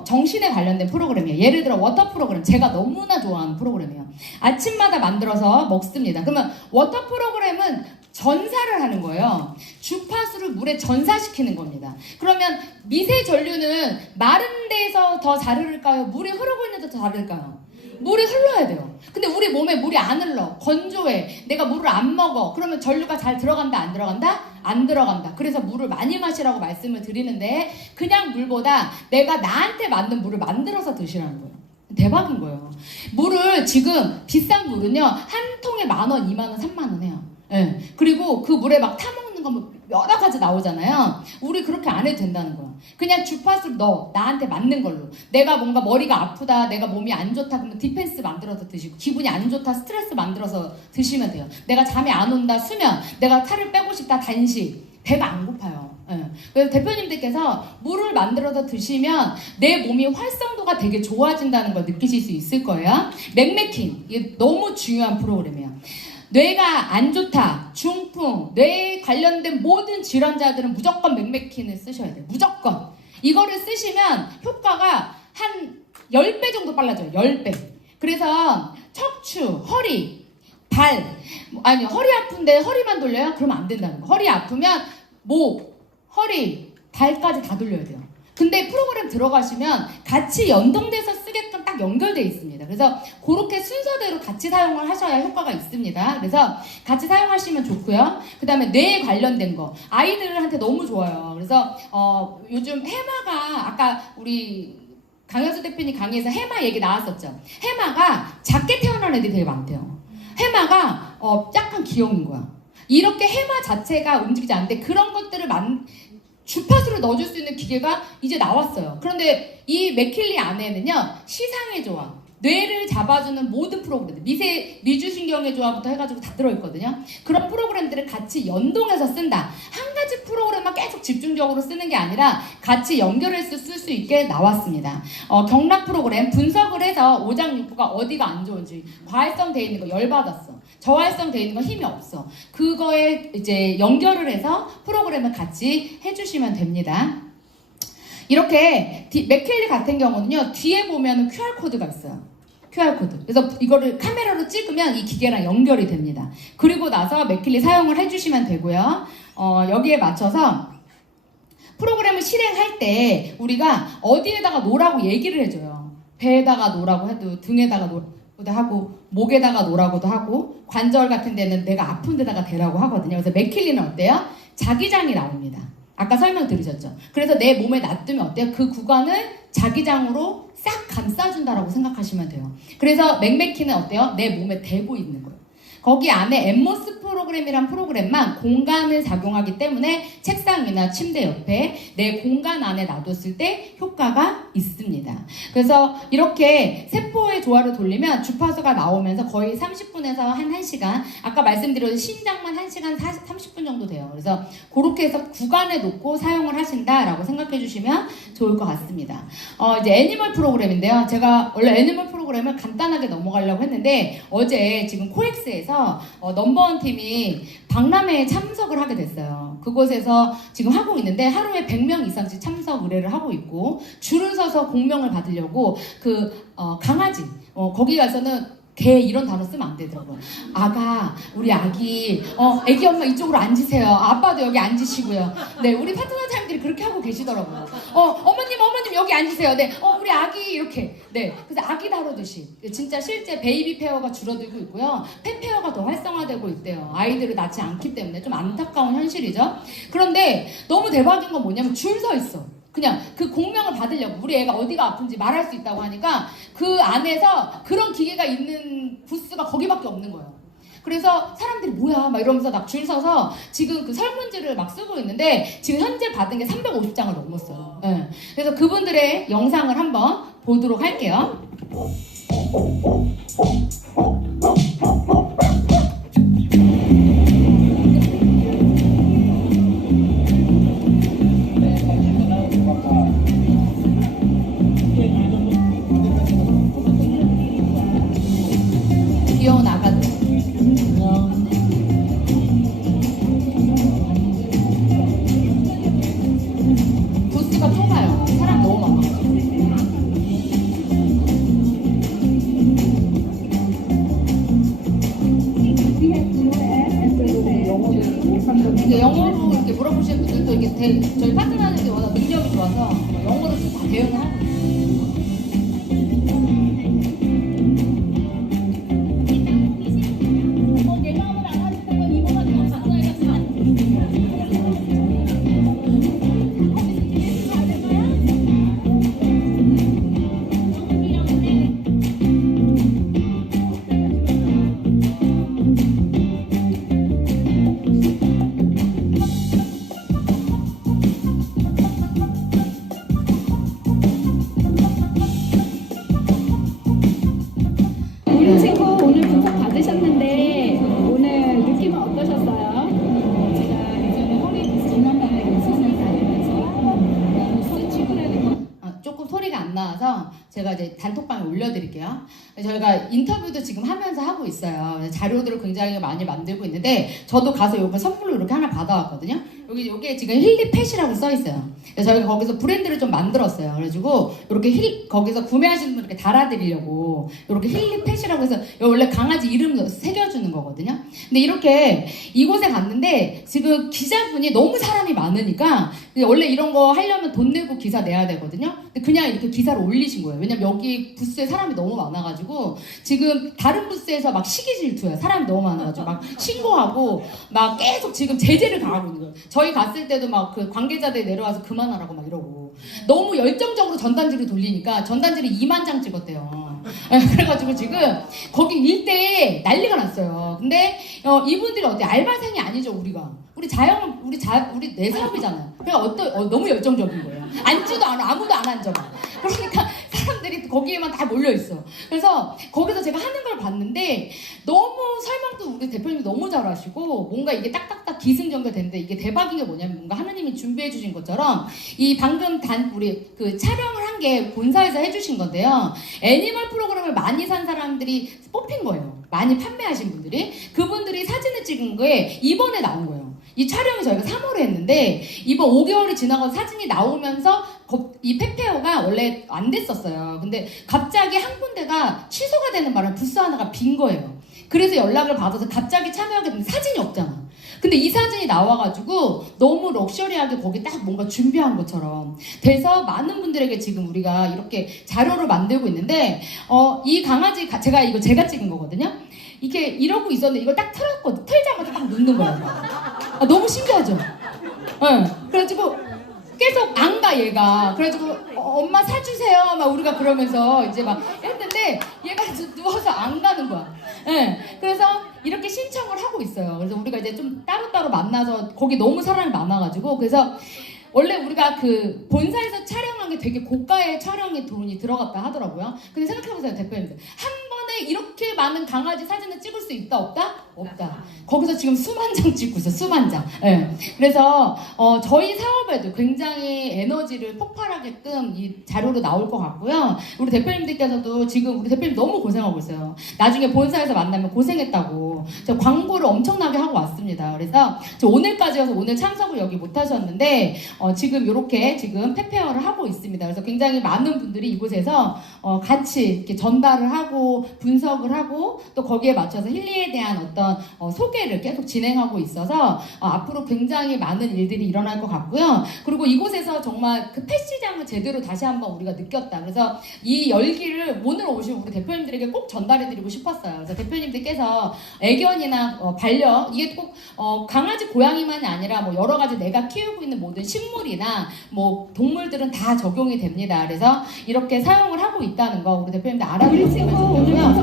정신에 관련된 프로그램이에요. 예를 들어 워터 프로그램, 제가 너무나 좋아하는 프로그램이에요. 아침마다 만들어서 먹습니다. 그러면 워터 프로그램은 전사를 하는 거예요. 주파수를 물에 전사시키는 겁니다. 그러면 미세 전류는 마른 데서 더 잘 흐를까요? 물이 흐르고 있는 데서 더 잘 흐를까요? 물이 흘러야 돼요. 근데 우리 몸에 물이 안 흘러. 건조해. 내가 물을 안 먹어. 그러면 전류가 잘 들어간다, 안 들어간다? 안 들어간다. 그래서 물을 많이 마시라고 말씀을 드리는데, 그냥 물보다 내가 나한테 맞는 물을 만들어서 드시라는 거예요. 대박인 거예요. 물을 지금 비싼 물은요, 한 통에 10,000원, 20,000원, 30,000원 해요. 예. 그리고 그 물에 막 타먹는 거 뭐 여러 가지 나오잖아요. 우리 그렇게 안 해도 된다는 거야. 그냥 주파수를 넣어. 나한테 맞는 걸로. 내가 뭔가 머리가 아프다, 내가 몸이 안 좋다, 그러면 디펜스 만들어서 드시고, 기분이 안 좋다, 스트레스 만들어서 드시면 돼요. 내가 잠이 안 온다, 수면, 내가 살을 빼고 싶다, 단식, 배가 안 고파요. 예. 그래서 대표님들께서 물을 만들어서 드시면 내 몸이 활성도가 되게 좋아진다는 걸 느끼실 수 있을 거예요. 맥메킨, 이게 너무 중요한 프로그램이에요. 뇌가 안 좋다, 중풍, 뇌에 관련된 모든 질환자들은 무조건 맥메킨을 쓰셔야 돼요. 무조건. 이거를 쓰시면 효과가 한 10배 정도 빨라져요. 10배. 그래서 척추, 허리, 발, 아니 허리 아픈데 허리만 돌려요? 그러면 안 된다는 거. 허리 아프면 목, 허리, 발까지 다 돌려야 돼요. 근데 프로그램 들어가시면 같이 연동돼서 쓰게끔 딱 연결돼 있습니다. 그래서 그렇게 순서대로 같이 사용을 하셔야 효과가 있습니다. 그래서 같이 사용하시면 좋고요. 그 다음에 뇌에 관련된 거 아이들한테 너무 좋아요. 그래서 요즘 해마가 아까 우리 강현수 대표님 강의에서 해마 얘기 나왔었죠. 해마가 작게 태어난 애들이 되게 많대요. 해마가 약간 귀여운 거야. 이렇게 해마 자체가 움직이지 않는데 그런 것들을 주파수를 넣어줄 수 있는 기계가 이제 나왔어요. 그런데 이 맥킬리 안에는요, 시상의 조화, 뇌를 잡아주는 모든 프로그램들, 미주신경의 조화부터 해가지고 다 들어있거든요. 그런 프로그램들을 같이 연동해서 쓴다. 한 가지 프로그램만 계속 집중적으로 쓰는 게 아니라 같이 연결해서 쓸 수 있게 나왔습니다. 경락 프로그램 분석을 해서 오장육부가 어디가 안 좋은지, 과활성 돼 있는 거 열받았어. 저활성 돼 있는 건 힘이 없어. 그거에 이제 연결을 해서 프로그램을 같이 해주시면 됩니다. 이렇게 맥킬리 같은 경우는요, 뒤에 보면 QR코드가 있어요. QR코드. 그래서 이거를 카메라로 찍으면 이 기계랑 연결이 됩니다. 그리고 나서 맥킬리 사용을 해주시면 되고요. 여기에 맞춰서 프로그램을 실행할 때 우리가 어디에다가 놓으라고 얘기를 해줘요. 배에다가 놓으라고 해도 등에다가 놓으라고 하고 목에다가 놓으라고도 하고 관절 같은 데는 내가 아픈 데다가 대라고 하거든요. 그래서 맥킬리는 어때요? 자기장이 나옵니다. 아까 설명 들으셨죠? 그래서 내 몸에 놔두면 어때요? 그 구간을 자기장으로 싹 감싸준다라고 생각하시면 돼요. 그래서 맥메키는 어때요? 내 몸에 대고 있는 거예요. 거기 안에 엠모스 프로그램이란 프로그램만 공간을 작용하기 때문에 책상 위나 침대 옆에 내 공간 안에 놔뒀을 때 효과가 있습니다. 그래서 이렇게 세포의 조화를 돌리면 주파수가 나오면서 거의 30분에서 한 1시간, 아까 말씀드린 신장만 1시간 30분 정도 돼요. 그래서 그렇게 해서 구간에 놓고 사용을 하신다라고 생각해 주시면 좋을 것 같습니다. 이제 애니멀 프로그램인데요. 제가 원래 애니멀 프로그램을 간단하게 넘어가려고 했는데 어제 지금 코엑스에서 넘버원 팀이 박람회에 참석을 하게 됐어요. 그곳에서 지금 하고 있는데 하루에 100명 이상씩 참석 의뢰를 하고 있고 줄을 서서 공명을 받으려고 강아지 거기 가서는 개 이런 단어 쓰면 안 되더라고요. 우리 아기 애기 엄마 이쪽으로 앉으세요. 아빠도 여기 앉으시고요. 네, 우리 파트너사님들이 그렇게 하고 계시더라고요. 어머님 여기 앉으세요. 네, 우리 아기 이렇게. 네, 그래서 아기 다루듯이 진짜 실제 베이비 페어가 줄어들고 있고요. 펫페어가 더 활성화되고 있대요. 아이들을 낳지 않기 때문에 좀 안타까운 현실이죠. 그런데 너무 대박인 건 뭐냐면 줄 서 있어. 그냥 그 공명을 받으려고 우리 애가 어디가 아픈지 말할 수 있다고 하니까 그 안에서 그런 기계가 있는 부스가 거기밖에 없는 거예요. 그래서 사람들이 뭐야 막 이러면서 막 줄 서서 지금 그 설문지를 막 쓰고 있는데 지금 현재 받은 게 350장을 넘었어요. 네. 그래서 그분들의 영상을 한번 보도록 할게요. 귀여운 아가들. 부스가 좁아요. 사람 너무 많아가지고. 이제 영어로 이렇게 물어보시는 분들도 이렇게 저희 파트너들이 워낙 능력이 좋아서 영어로 좀 다 대응을 하고. 우리 친구 오늘 분석 받으셨는데 오늘 느낌은 어떠셨어요? 제가 예전에 허리 지난번에 수술을 다니면서 스치구라는 거 조금 소리가 안 나와서 제가 이제 단톡방에 올려드릴게요. 저희가 인터뷰도 지금 하면서 하고 있어요. 자료들을 굉장히 많이 만들고 있는데 저도 가서 이거 선물로 이렇게 하나 받아왔거든요. 요게 지금 힐리팻이라고 써 있어요. 그래서 저희가 거기서 브랜드를 좀 만들었어요. 그래가지고 이렇게 거기서 구매하시는 분 이렇게 달아드리려고 이렇게 힐리팻이라고 해서 원래 강아지 이름 새겨주는 거거든요. 근데 이렇게 이곳에 갔는데 지금 기자분이 너무 사람이 많으니까 원래 이런 거 하려면 돈 내고 기사 내야 되거든요. 근데 그냥 이렇게 기사를 올리신 거예요. 왜냐면 여기 부스에 사람이 너무 많아가지고 지금 다른 부스에서 막 시기 질투예요. 사람이 너무 많아가지고 막 신고하고 막 계속 지금 제재를 가하고 있는 거예요. 저희 갔을 때도 막 그 관계자들 내려와서 그만하라고 막 이러고 너무 열정적으로 전단지를 돌리니까 전단지를 2만 장 찍었대요. 그래가지고 지금 거기 일대에 난리가 났어요. 근데 이분들이 어때? 알바생이 아니죠, 우리가. 우리 내 사업이잖아요. 그러니까 너무 열정적인 거예요. 앉지도 않아, 아무도 안 앉아. 그러니까 사람들이 거기에만 다 몰려 있어. 그래서 거기서 제가 하는 걸 봤는데 너무 설명도 우리 대표님이 너무 잘하시고 뭔가 이게 딱딱딱 기승전결되는데 이게 대박인 게 뭐냐면 뭔가 하나님이 준비해 주신 것처럼 이 방금 우리 그 촬영을 한 게 본사에서 해주신 건데요. 애니멀 프로그램을 많이 산 사람들이 뽑힌 거예요. 많이 판매하신 분들이. 그분들이 사진을 찍은 거에 이번에 나온 거예요. 이 촬영이 저희가 3월에 했는데 이번 5개월이 지나가서 사진이 나오면서 이 페페어가 원래 안 됐었어요. 근데 갑자기 한 군데가 취소가 되는 바람에 부스 하나가 빈 거예요. 그래서 연락을 받아서 갑자기 참여하게 됐는데 사진이 없잖아. 근데 이 사진이 나와가지고 너무 럭셔리하게 거기 딱 뭔가 준비한 것처럼 돼서 많은 분들에게 지금 우리가 이렇게 자료를 만들고 있는데 이 강아지 제가 찍은 거거든요. 이게 이러고 있었는데 이걸 딱 틀었거든. 틀자마자 딱 눕는 거야. 너무 신기하죠? 네. 그래가지고 계속 안 가 얘가. 그래가지고 엄마 사주세요 막 우리가 그러면서 이제 막 했는데 얘가 누워서 안 가는 거야. 네. 그래서 이렇게 신청을 하고 있어요. 그래서 우리가 이제 좀 따로따로 만나서 거기 너무 사람이 많아가지고 그래서 원래 우리가 그 본사에서 촬영한 게 되게 고가의 촬영에 돈이 들어갔다 하더라고요. 근데 생각해보세요, 대표님들. 한 번에 이렇게 많은 강아지 사진을 찍을 수 있다, 없다? 없다. 거기서 지금 수만 장 찍고 있어, 수만 장. 네. 그래서 저희 사업에도 굉장히 에너지를 폭발하게끔 이 자료로 나올 것 같고요. 우리 대표님들께서도 지금 우리 대표님 너무 고생하고 있어요. 나중에 본사에서 만나면 고생했다고. 저 광고를 엄청나게 하고 왔습니다. 그래서 저 오늘까지여서 오늘 참석을 여기 못 하셨는데 지금 이렇게 지금 페페어를 하고 있습니다. 그래서 굉장히 많은 분들이 이곳에서 같이 이렇게 전달을 하고 분석을 하고 또 거기에 맞춰서 힐리에 대한 어떤 소개를 계속 진행하고 있어서 앞으로 굉장히 많은 일들이 일어날 것 같고요. 그리고 이곳에서 정말 그 펫 시장을 제대로 다시 한번 우리가 느꼈다. 그래서 이 열기를 오늘 오신 우리 대표님들에게 꼭 전달해드리고 싶었어요. 그래서 대표님들께서 애견이나 반려 이게 꼭 강아지 고양이만이 아니라 뭐 여러 가지 내가 키우고 있는 모든 식물이나 뭐 동물들은 다 적용이 됩니다. 그래서 이렇게 사용을 하고 있다는 거 우리 대표님들 알아주시면 좋겠고요.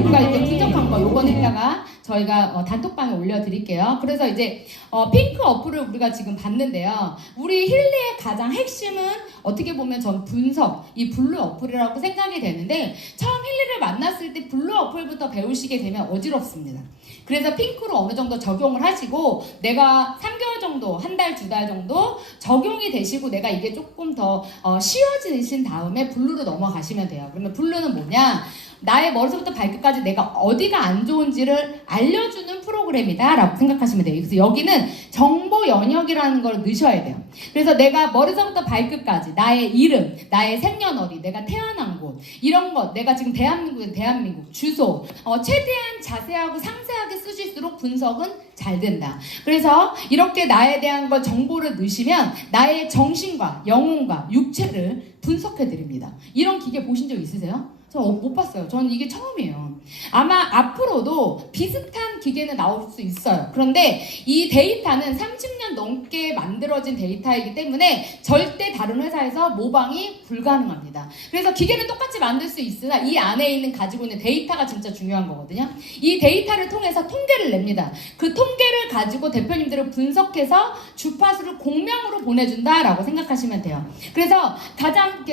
이거가 이제 분석한 거 요거는 이따가 저희가 단톡방에 올려드릴게요. 그래서 이제 핑크 어플을 우리가 지금 봤는데요. 우리 힐리의 가장 핵심은 어떻게 보면 전 분석, 이 블루 어플이라고 생각이 되는데 처음 힐리를 만났을 때 블루 어플부터 배우시게 되면 어지럽습니다. 그래서 핑크로 어느 정도 적용을 하시고 내가 3개월 정도, 한 달, 2달 정도 적용이 되시고 내가 이게 조금 더 쉬워지신 다음에 블루로 넘어가시면 돼요. 그러면 블루는 뭐냐? 나의 머리부터 발끝까지 내가 어디가 안 좋은지를 알려주는 프로그램이다 라고 생각하시면 돼요. 그래서 여기는 정보 영역이라는 걸 넣으셔야 돼요. 그래서 내가 머리부터 발끝까지 나의 이름, 나의 생년월일, 내가 태어난 곳 이런 것, 내가 지금 대한민국은 대한민국 주소 최대한 자세하고 상세하게 쓰실수록 분석은 잘 된다. 그래서 이렇게 나에 대한 걸 정보를 넣으시면 나의 정신과 영혼과 육체를 분석해 드립니다. 이런 기계 보신 적 있으세요? 저 못 봤어요. 저는 이게 처음이에요. 아마 앞으로도 비슷한 기계는 나올 수 있어요. 그런데 이 데이터는 30년 넘게 만들어진 데이터이기 때문에 절대 다른 회사에서 모방이 불가능합니다. 그래서 기계는 똑같이 만들 수 있으나 이 안에 있는 가지고 있는 데이터가 진짜 중요한 거거든요. 이 데이터를 통해서 통계를 냅니다. 그 통계를 가지고 대표님들을 분석해서 주파수를 공명으로 보내준다라고 생각하시면 돼요. 그래서 가장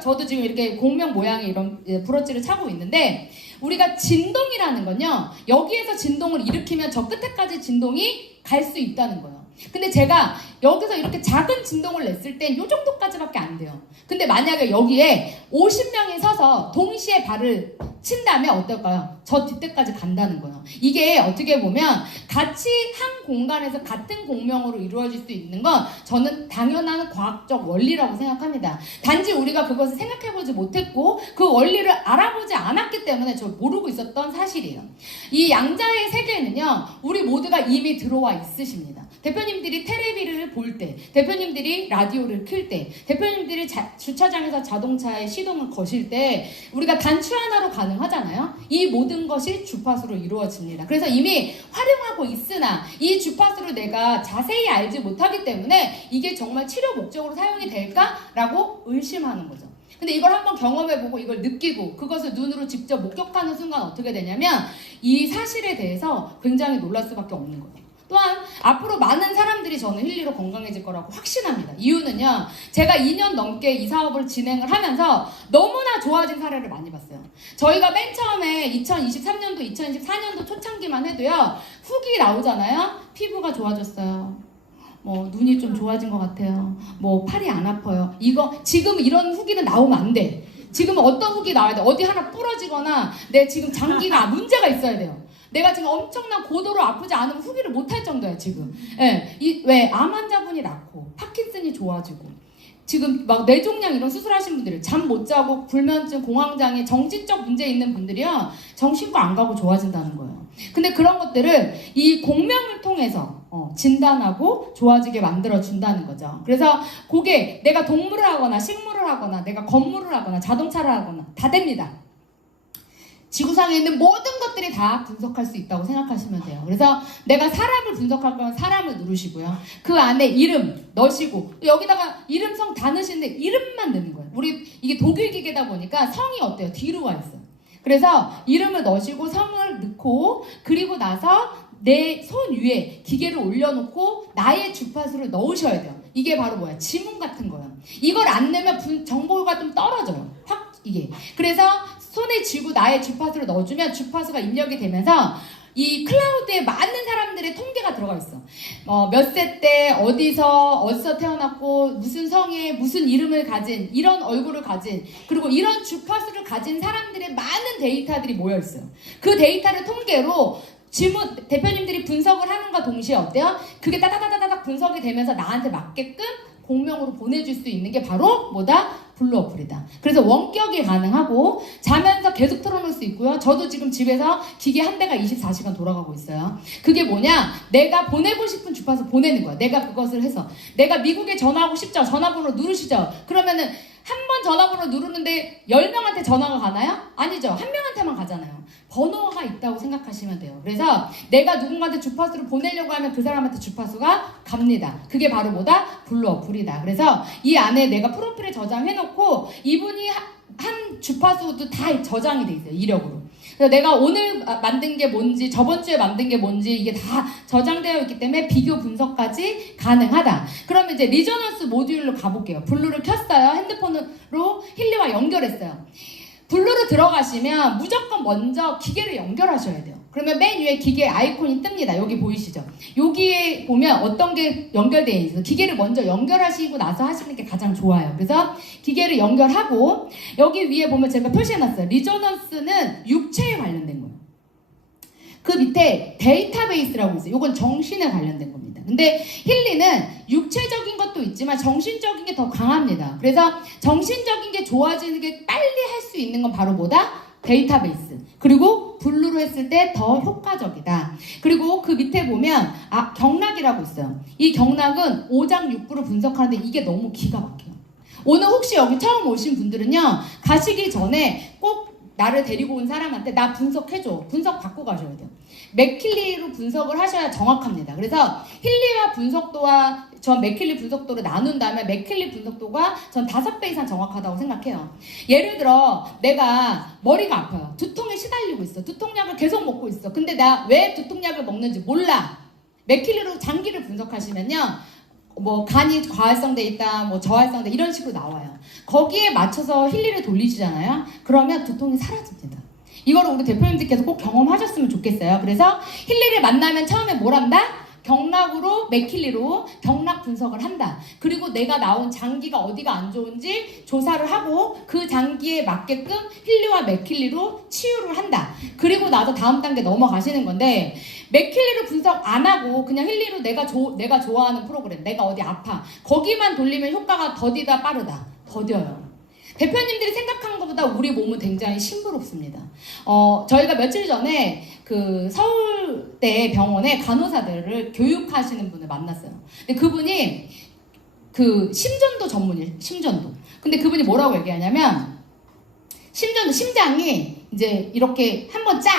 저도 지금 이렇게 공명 모양의 이런 브러치를 차고 있는데 우리가 진동이라는 건요. 여기에서 진동을 일으키면 저 끝에까지 진동이 갈 수 있다는 거예요. 근데 제가 여기서 이렇게 작은 진동을 냈을 땐 이 정도까지밖에 안 돼요. 근데 만약에 여기에 50명이 서서 동시에 발을 친다면 어떨까요? 저 뒷대까지 간다는 거예요. 이게 어떻게 보면 같이 한 공간에서 같은 공명으로 이루어질 수 있는 건 저는 당연한 과학적 원리라고 생각합니다. 단지 우리가 그것을 생각해보지 못했고 그 원리를 알아보지 않았기 때문에 저 모르고 있었던 사실이에요. 이 양자의 세계에는요, 우리 모두가 이미 들어와 있으십니다. 대표님들이 텔레비를 볼 때, 대표님들이 라디오를 켤 때, 대표님들이 주차장에서 자동차에 시동을 거실 때 우리가 단추 하나로 가능하잖아요. 이 모든 것이 주파수로 이루어집니다. 그래서 이미 활용하고 있으나 이 주파수를 내가 자세히 알지 못하기 때문에 이게 정말 치료 목적으로 사용이 될까라고 의심하는 거죠. 근데 이걸 한번 경험해보고 이걸 느끼고 그것을 눈으로 직접 목격하는 순간 어떻게 되냐면 이 사실에 대해서 굉장히 놀랄 수밖에 없는 거예요. 또한 앞으로 많은 사람들이 저는 힐리로 건강해질 거라고 확신합니다. 이유는요, 제가 2년 넘게 이 사업을 진행을 하면서 너무나 좋아진 사례를 많이 봤어요. 저희가 맨 처음에 2023년도, 2024년도 초창기만 해도요, 후기 나오잖아요. 피부가 좋아졌어요. 뭐 눈이 좀 좋아진 것 같아요. 뭐 팔이 안 아파요. 이거 지금 이런 후기는 나오면 안 돼. 지금 어떤 후기 나와야 돼? 어디 하나 부러지거나 내 지금 장기가 문제가 있어야 돼요. 내가 지금 엄청난 고도로 아프지 않으면 후기를 못할 정도야 지금. 예, 왜 암 환자분이 낫고 파킨슨이 좋아지고 지금 막 뇌종양 이런 수술하신 분들이 잠 못 자고 불면증, 공황장애, 정신적 문제 있는 분들이요 정신과 안 가고 좋아진다는 거예요. 근데 그런 것들을 이 공명을 통해서 진단하고 좋아지게 만들어 준다는 거죠. 그래서 그게 내가 동물을 하거나 식물을 하거나 내가 건물을 하거나 자동차를 하거나 다 됩니다. 지구상에 있는 모든 것들이 다 분석할 수 있다고 생각하시면 돼요. 그래서 내가 사람을 분석할 거면 사람을 누르시고요. 그 안에 이름 넣으시고 여기다가 이름 성 다 넣으시는데 이름만 넣는 거예요. 우리 이게 독일 기계다 보니까 성이 어때요? 뒤로 와 있어요. 그래서 이름을 넣으시고 성을 넣고 그리고 나서 내 손 위에 기계를 올려놓고 나의 주파수를 넣으셔야 돼요. 이게 바로 뭐야? 지문 같은 거예요. 이걸 안 내면 정보가 좀 떨어져요. 확 이게. 그래서 손에 쥐고 나의 주파수를 넣어주면 주파수가 입력이 되면서 이 클라우드에 많은 사람들의 통계가 들어가 있어. 몇 세 때 어디서 태어났고 무슨 성에 무슨 이름을 가진 이런 얼굴을 가진 그리고 이런 주파수를 가진 사람들의 많은 데이터들이 모여 있어요. 그 데이터를 통계로 질문 대표님들이 분석을 하는과 동시에 어때요? 그게 따다다다닥 분석이 되면서 나한테 맞게끔 공명으로 보내줄 수 있는 게 바로 뭐다? 블루 어플이다. 그래서 원격이 가능하고 자면서 계속 틀어놓을 수 있고요. 저도 지금 집에서 기계 한 대가 24시간 돌아가고 있어요. 그게 뭐냐? 내가 보내고 싶은 주파수 보내는 거야. 내가 그것을 해서 내가 미국에 전화하고 싶죠? 전화번호 누르시죠? 그러면은 한 번 전화번호 누르는데 10명한테 전화가 가나요? 아니죠. 한 명한테만 가잖아요. 번호가 있다고 생각하시면 돼요. 그래서 내가 누군가한테 주파수를 보내려고 하면 그 사람한테 주파수가 갑니다. 그게 바로 뭐다? 블루 어플이다. 그래서 이 안에 내가 프로필을 저장해놓고 이분이 한 주파수도 다 저장이 돼 있어요. 이력으로. 그래서 내가 오늘 만든 게 뭔지 저번 주에 만든 게 뭔지 이게 다 저장되어 있기 때문에 비교 분석까지 가능하다. 그러면 이제 리저넌스 모듈로 가볼게요. 블루를 켰어요. 핸드폰으로 힐리와 연결했어요. 블루로 들어가시면 무조건 먼저 기계를 연결하셔야 돼요. 그러면 맨 위에 기계 아이콘이 뜹니다. 여기 보이시죠? 여기에 보면 어떤 게 연결되어 있어요. 기계를 먼저 연결하시고 나서 하시는 게 가장 좋아요. 그래서 기계를 연결하고 여기 위에 보면 제가 표시해놨어요. 리저넌스는 육체에 관련된 거예요. 그 밑에 데이터베이스라고 있어요. 이건 정신에 관련된 겁니다. 근데 힐리는 육체적인 것도 있지만 정신적인 게 더 강합니다. 그래서 정신적인 게 좋아지는 게 빨리 할 수 있는 건 바로 뭐다? 데이터베이스. 그리고 블루로 했을 때 더 효과적이다. 그리고 그 밑에 보면 경락이라고 있어요. 이 경락은 5장 6부를 분석하는데 이게 너무 기가 막혀요. 오늘 혹시 여기 처음 오신 분들은요, 가시기 전에 꼭 나를 데리고 온 사람한테 나 분석해줘. 분석 받고 가셔야 돼요. 맥킬리로 분석을 하셔야 정확합니다. 그래서 힐리와 분석도와 전 맥킬리 분석도를 나눈 다음에 맥킬리 분석도가 전 5배 이상 정확하다고 생각해요. 예를 들어 내가 머리가 아파요. 두통에 시달리고 있어. 두통약을 계속 먹고 있어. 근데 나 왜 두통약을 먹는지 몰라. 맥킬리로 장기를 분석하시면요. 뭐 간이 과활성돼 있다, 뭐 저활성돼 이런 식으로 나와요. 거기에 맞춰서 힐리를 돌리시잖아요. 그러면 두통이 사라집니다. 이거를 우리 대표님들께서 꼭 경험하셨으면 좋겠어요. 그래서 힐리를 만나면 처음에 뭘 한다? 경락으로 맥힐리로 경락 분석을 한다. 그리고 내가 나온 장기가 어디가 안 좋은지 조사를 하고 그 장기에 맞게끔 힐리와 맥힐리로 치유를 한다. 그리고 나서 다음 단계 넘어가시는 건데 맥힐리로 분석 안 하고 그냥 힐리로 내가 좋아하는 프로그램, 내가 어디 아파 거기만 돌리면 효과가 더디다 빠르다. 더뎌요. 대표님들이 생각한 것보다 우리 몸은 굉장히 싱그럽습니다. 저희가 며칠 전에 그 서울대 병원에 간호사들을 교육하시는 분을 만났어요. 근데 그분이 그 심전도 전문이에요. 심전도. 근데 그분이 뭐라고 얘기하냐면 심장이 이제 이렇게 한번 짜.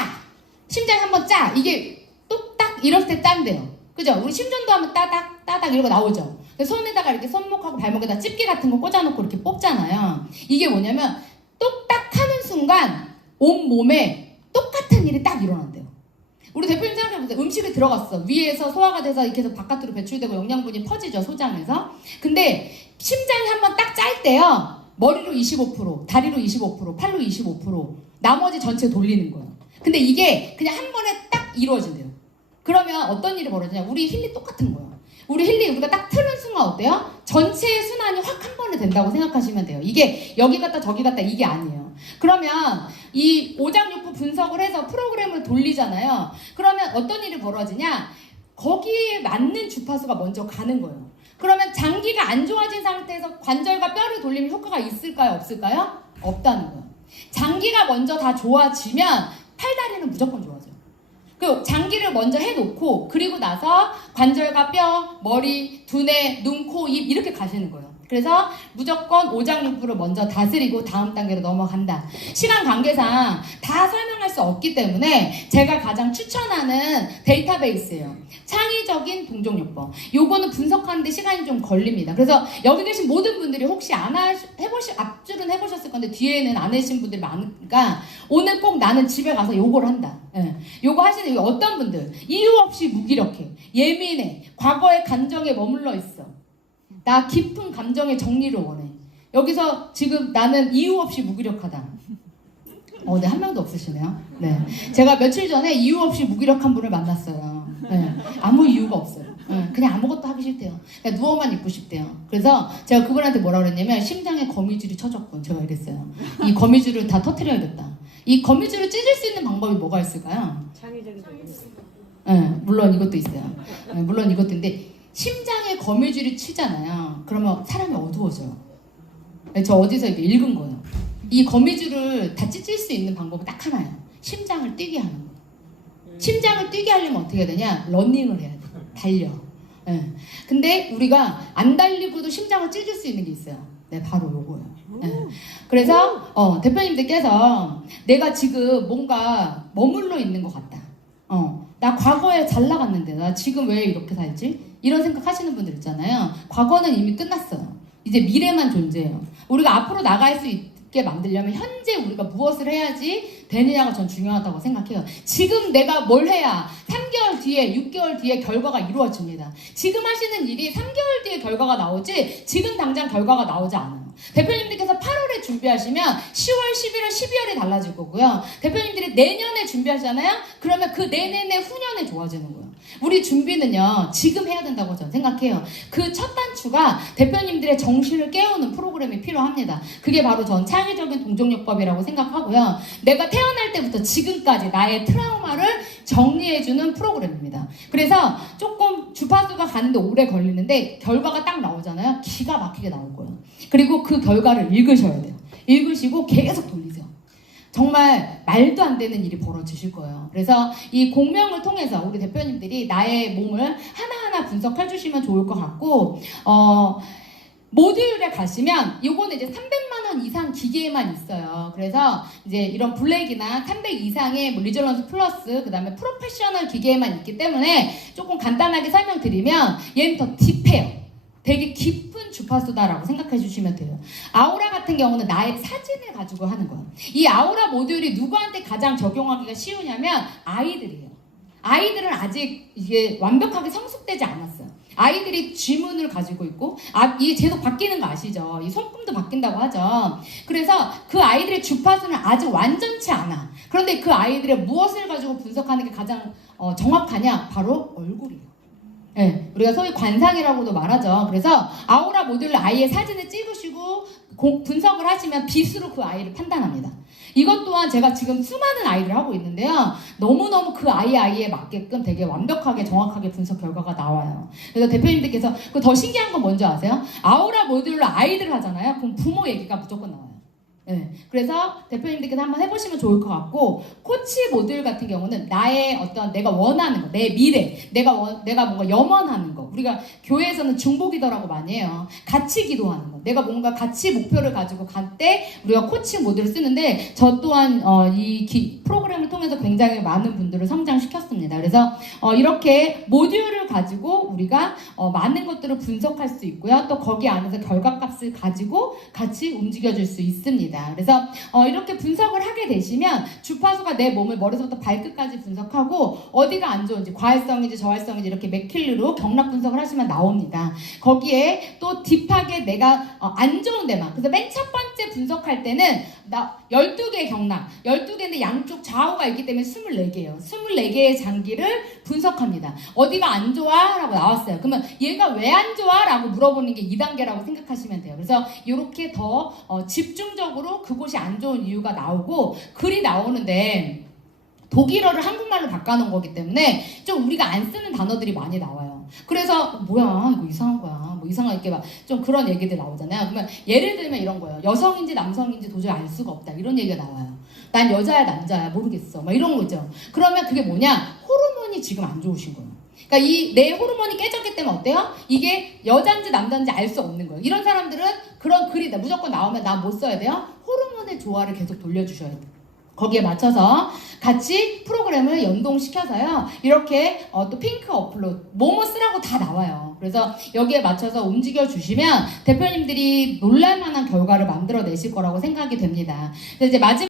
심장이 한번 짜. 이게 뚝딱 이럴 때 짠대요. 그죠? 우리 심전도 하면 따닥 이러고 나오죠. 손에다가 이렇게 손목하고 발목에다 집게 같은 거 꽂아놓고 이렇게 뽑잖아요. 이게 뭐냐면 똑딱 하는 순간 온 몸에 똑같은 일이 딱 일어난대요. 우리 대표님 생각해보세요. 음식이 들어갔어. 위에서 소화가 돼서 이렇게 해서 바깥으로 배출되고 영양분이 퍼지죠. 소장에서. 근데 심장이 한번 딱 짤 때요. 머리로 25%, 다리로 25%, 팔로 25%, 나머지 전체 돌리는 거예요. 근데 이게 그냥 한 번에 딱 이루어진대요. 그러면 어떤 일이 벌어지냐? 우리 힐리 똑같은 거예요. 우리 힐리 우리가 딱 트는 순간 어때요? 전체의 순환이 확 한 번에 된다고 생각하시면 돼요. 이게 여기 갔다 저기 갔다 이게 아니에요. 그러면 이 오장육부 분석을 해서 프로그램을 돌리잖아요. 그러면 어떤 일이 벌어지냐? 거기에 맞는 주파수가 먼저 가는 거예요. 그러면 장기가 안 좋아진 상태에서 관절과 뼈를 돌리면 효과가 있을까요? 없을까요? 없다는 거예요. 장기가 먼저 다 좋아지면 팔다리는 무조건 좋아져요. 그 장기를 먼저 해놓고 그리고 나서 관절과 뼈, 머리, 두뇌, 눈, 코, 입 이렇게 가시는 거예요. 그래서 무조건 오장육부를 먼저 다스리고 다음 단계로 넘어간다. 시간 관계상 다 설명할 수 없기 때문에 제가 가장 추천하는 데이터베이스예요. 창의적인 동종요법. 요거는 분석하는데 시간이 좀 걸립니다. 그래서 여기 계신 모든 분들이 혹시 앞줄은 해보셨을 건데 뒤에는 안 해신 분들이 많으니까 오늘 꼭 나는 집에 가서 요걸 한다. 예. 요거 하시는 어떤 분들 이유 없이 무기력해, 예민해, 과거의 감정에 머물러 있어. 나 깊은 감정의 정리를 원해. 여기서 지금 나는 이유 없이 무기력하다. 네, 한 명도 없으시네요. 네. 제가 며칠 전에 이유 없이 무기력한 분을 만났어요. 네. 아무 이유가 없어요. 네. 그냥 아무것도 하기 싫대요. 그냥 누워만 있고 싶대요. 그래서 제가 그분한테 뭐라 그랬냐면 심장에 거미줄이 쳐졌군. 제가 이랬어요. 이 거미줄을 다 터뜨려야겠다. 이 거미줄을 찢을 수 있는 방법이 뭐가 있을까요? 창의적인. 네, 물론 이것도 있어요. 네, 물론 이것도 있는데 심장에 거미줄이 치잖아요. 그러면 사람이 어두워져요. 저 어디서 이게 읽은 거예요. 이 거미줄을 다 찢을 수 있는 방법은 딱 하나예요. 심장을 뛰게 하는 거예요. 심장을 뛰게 하려면 어떻게 해야 되냐? 러닝을 해야 돼. 달려. 네. 근데 우리가 안 달리고도 심장을 찢을 수 있는 게 있어요. 네, 바로 요거예요. 네. 그래서 대표님들께서 내가 지금 뭔가 머물러 있는 것 같다. 나 과거에 잘 나갔는데 나 지금 왜 이렇게 살지? 이런 생각 하시는 분들 있잖아요. 과거는 이미 끝났어요. 이제 미래만 존재해요. 우리가 앞으로 나갈 수 있게 만들려면 현재 우리가 무엇을 해야지 되느냐가 전 중요하다고 생각해요. 지금 내가 뭘 해야 3개월 뒤에 6개월 뒤에 결과가 이루어집니다. 지금 하시는 일이 3개월 뒤에 결과가 나오지 지금 당장 결과가 나오지 않아요. 대표님들께서 8월에 준비하시면 10월, 11월, 12월에 달라질 거고요. 대표님들이 내년에 준비하잖아요. 그러면 그 내년에 후년에 좋아지는 거예요. 우리 준비는요 지금 해야 된다고 저는 생각해요. 그 첫 단추가 대표님들의 정신을 깨우는 프로그램이 필요합니다. 그게 바로 전 창의적인 동종요법이라고 생각하고요. 내가 태어날 때부터 지금까지 나의 트라우마를 정리해주는 프로그램입니다. 그래서 조금 주파수가 가는데 오래 걸리는데 결과가 딱 나오잖아요. 기가 막히게 나올 거예요. 그리고 그 결과를 읽으셔야 돼요. 읽으시고 계속 돌리세요. 정말 말도 안 되는 일이 벌어지실 거예요. 그래서 이 공명을 통해서 우리 대표님들이 나의 몸을 하나하나 분석해 주시면 좋을 것 같고 모듈에 가시면 요거는 이제 300만 원 이상 기계에만 있어요. 그래서 이제 이런 블랙이나 300 이상의 뭐 리저런스 플러스 그다음에 프로페셔널 기계에만 있기 때문에 조금 간단하게 설명드리면 얘는 더 딥해요. 되게 깊은 주파수다라고 생각해 주시면 돼요. 아우라 같은 경우는 나의 사진을 가지고 하는 거예요. 이 아우라 모듈이 누구한테 가장 적용하기가 쉬우냐면 아이들이에요. 아이들은 아직 이게 완벽하게 성숙되지 않았어요. 아이들이 쥐문을 가지고 있고 이게 계속 바뀌는 거 아시죠? 이 손금도 바뀐다고 하죠. 그래서 그 아이들의 주파수는 아직 완전치 않아. 그런데 그 아이들의 무엇을 가지고 분석하는 게 가장 정확하냐? 바로 얼굴이에요. 네, 우리가 소위 관상이라고도 말하죠. 그래서 아우라 모듈로 아이의 사진을 찍으시고 분석을 하시면 빛으로 그 아이를 판단합니다. 이것 또한 제가 지금 수많은 아이를 하고 있는데요. 너무너무 그 아이에 맞게끔 되게 완벽하게 정확하게 분석 결과가 나와요. 그래서 대표님들께서 그 더 신기한 건 뭔지 아세요? 아우라 모듈로 아이들 하잖아요. 그럼 부모 얘기가 무조건 나와요. 네, 그래서 대표님들께서 한번 해보시면 좋을 것 같고, 코치 모듈 같은 경우는 나의 어떤 내가 원하는 거, 내 미래, 내가 뭔가 염원하는 거. 우리가 교회에서는 중보기도라고 많이 해요. 같이 기도하는 거. 내가 뭔가 같이 목표를 가지고 갈 때 우리가 코칭 모듈을 쓰는데, 저 또한 이 프로그램을 통해서 굉장히 많은 분들을 성장시켰습니다. 그래서 이렇게 모듈을 가지고 우리가 많은 것들을 분석할 수 있고요. 또 거기 안에서 결과값을 가지고 같이 움직여줄 수 있습니다. 그래서 이렇게 분석을 하게 되시면 주파수가 내 몸을 머리부터 발끝까지 분석하고 어디가 안 좋은지, 과활성인지 저활성인지 이렇게 맥킬루로 경락 분석을 하시면 나옵니다. 거기에 또 딥하게 내가 안 좋은 데만, 그래서 맨 첫 번째 분석할 때는 12개의 경락, 12개인데 양쪽 좌우가 있기 때문에 24개예요. 24개의 장기를 분석합니다. 어디가 안 좋아? 라고 나왔어요. 그러면 얘가 왜 안 좋아? 라고 물어보는 게 2단계라고 생각하시면 돼요. 그래서 이렇게 더 집중적으로 그곳이 안 좋은 이유가 나오고, 글이 나오는데 독일어를 한국말로 바꿔놓은 거기 때문에 좀 우리가 안 쓰는 단어들이 많이 나와요. 그래서 뭐야 이거 이상한 거야, 뭐 이상하게 막 좀 그런 얘기들 나오잖아요. 그러면 예를 들면 이런 거예요. 여성인지 남성인지 도저히 알 수가 없다, 이런 얘기가 나와요. 난 여자야 남자야 모르겠어, 막 이런 거죠. 그러면 그게 뭐냐, 호르몬이 지금 안 좋으신 거예요. 그러니까 이 내 호르몬이 깨졌기 때문에 어때요? 이게 여잔지 남잔지 알 수 없는 거예요. 이런 사람들은 그런 글이 무조건 나오면 나 뭐 써야 돼요? 호르몬의 조화를 계속 돌려주셔야 돼요. 거기에 맞춰서 같이 프로그램을 연동시켜서요. 이렇게 또 핑크 어플로 뭐뭐 쓰라고 다 나와요. 그래서 여기에 맞춰서 움직여 주시면 대표님들이 놀랄만한 결과를 만들어내실 거라고 생각이 됩니다. 그래서 이제 마지막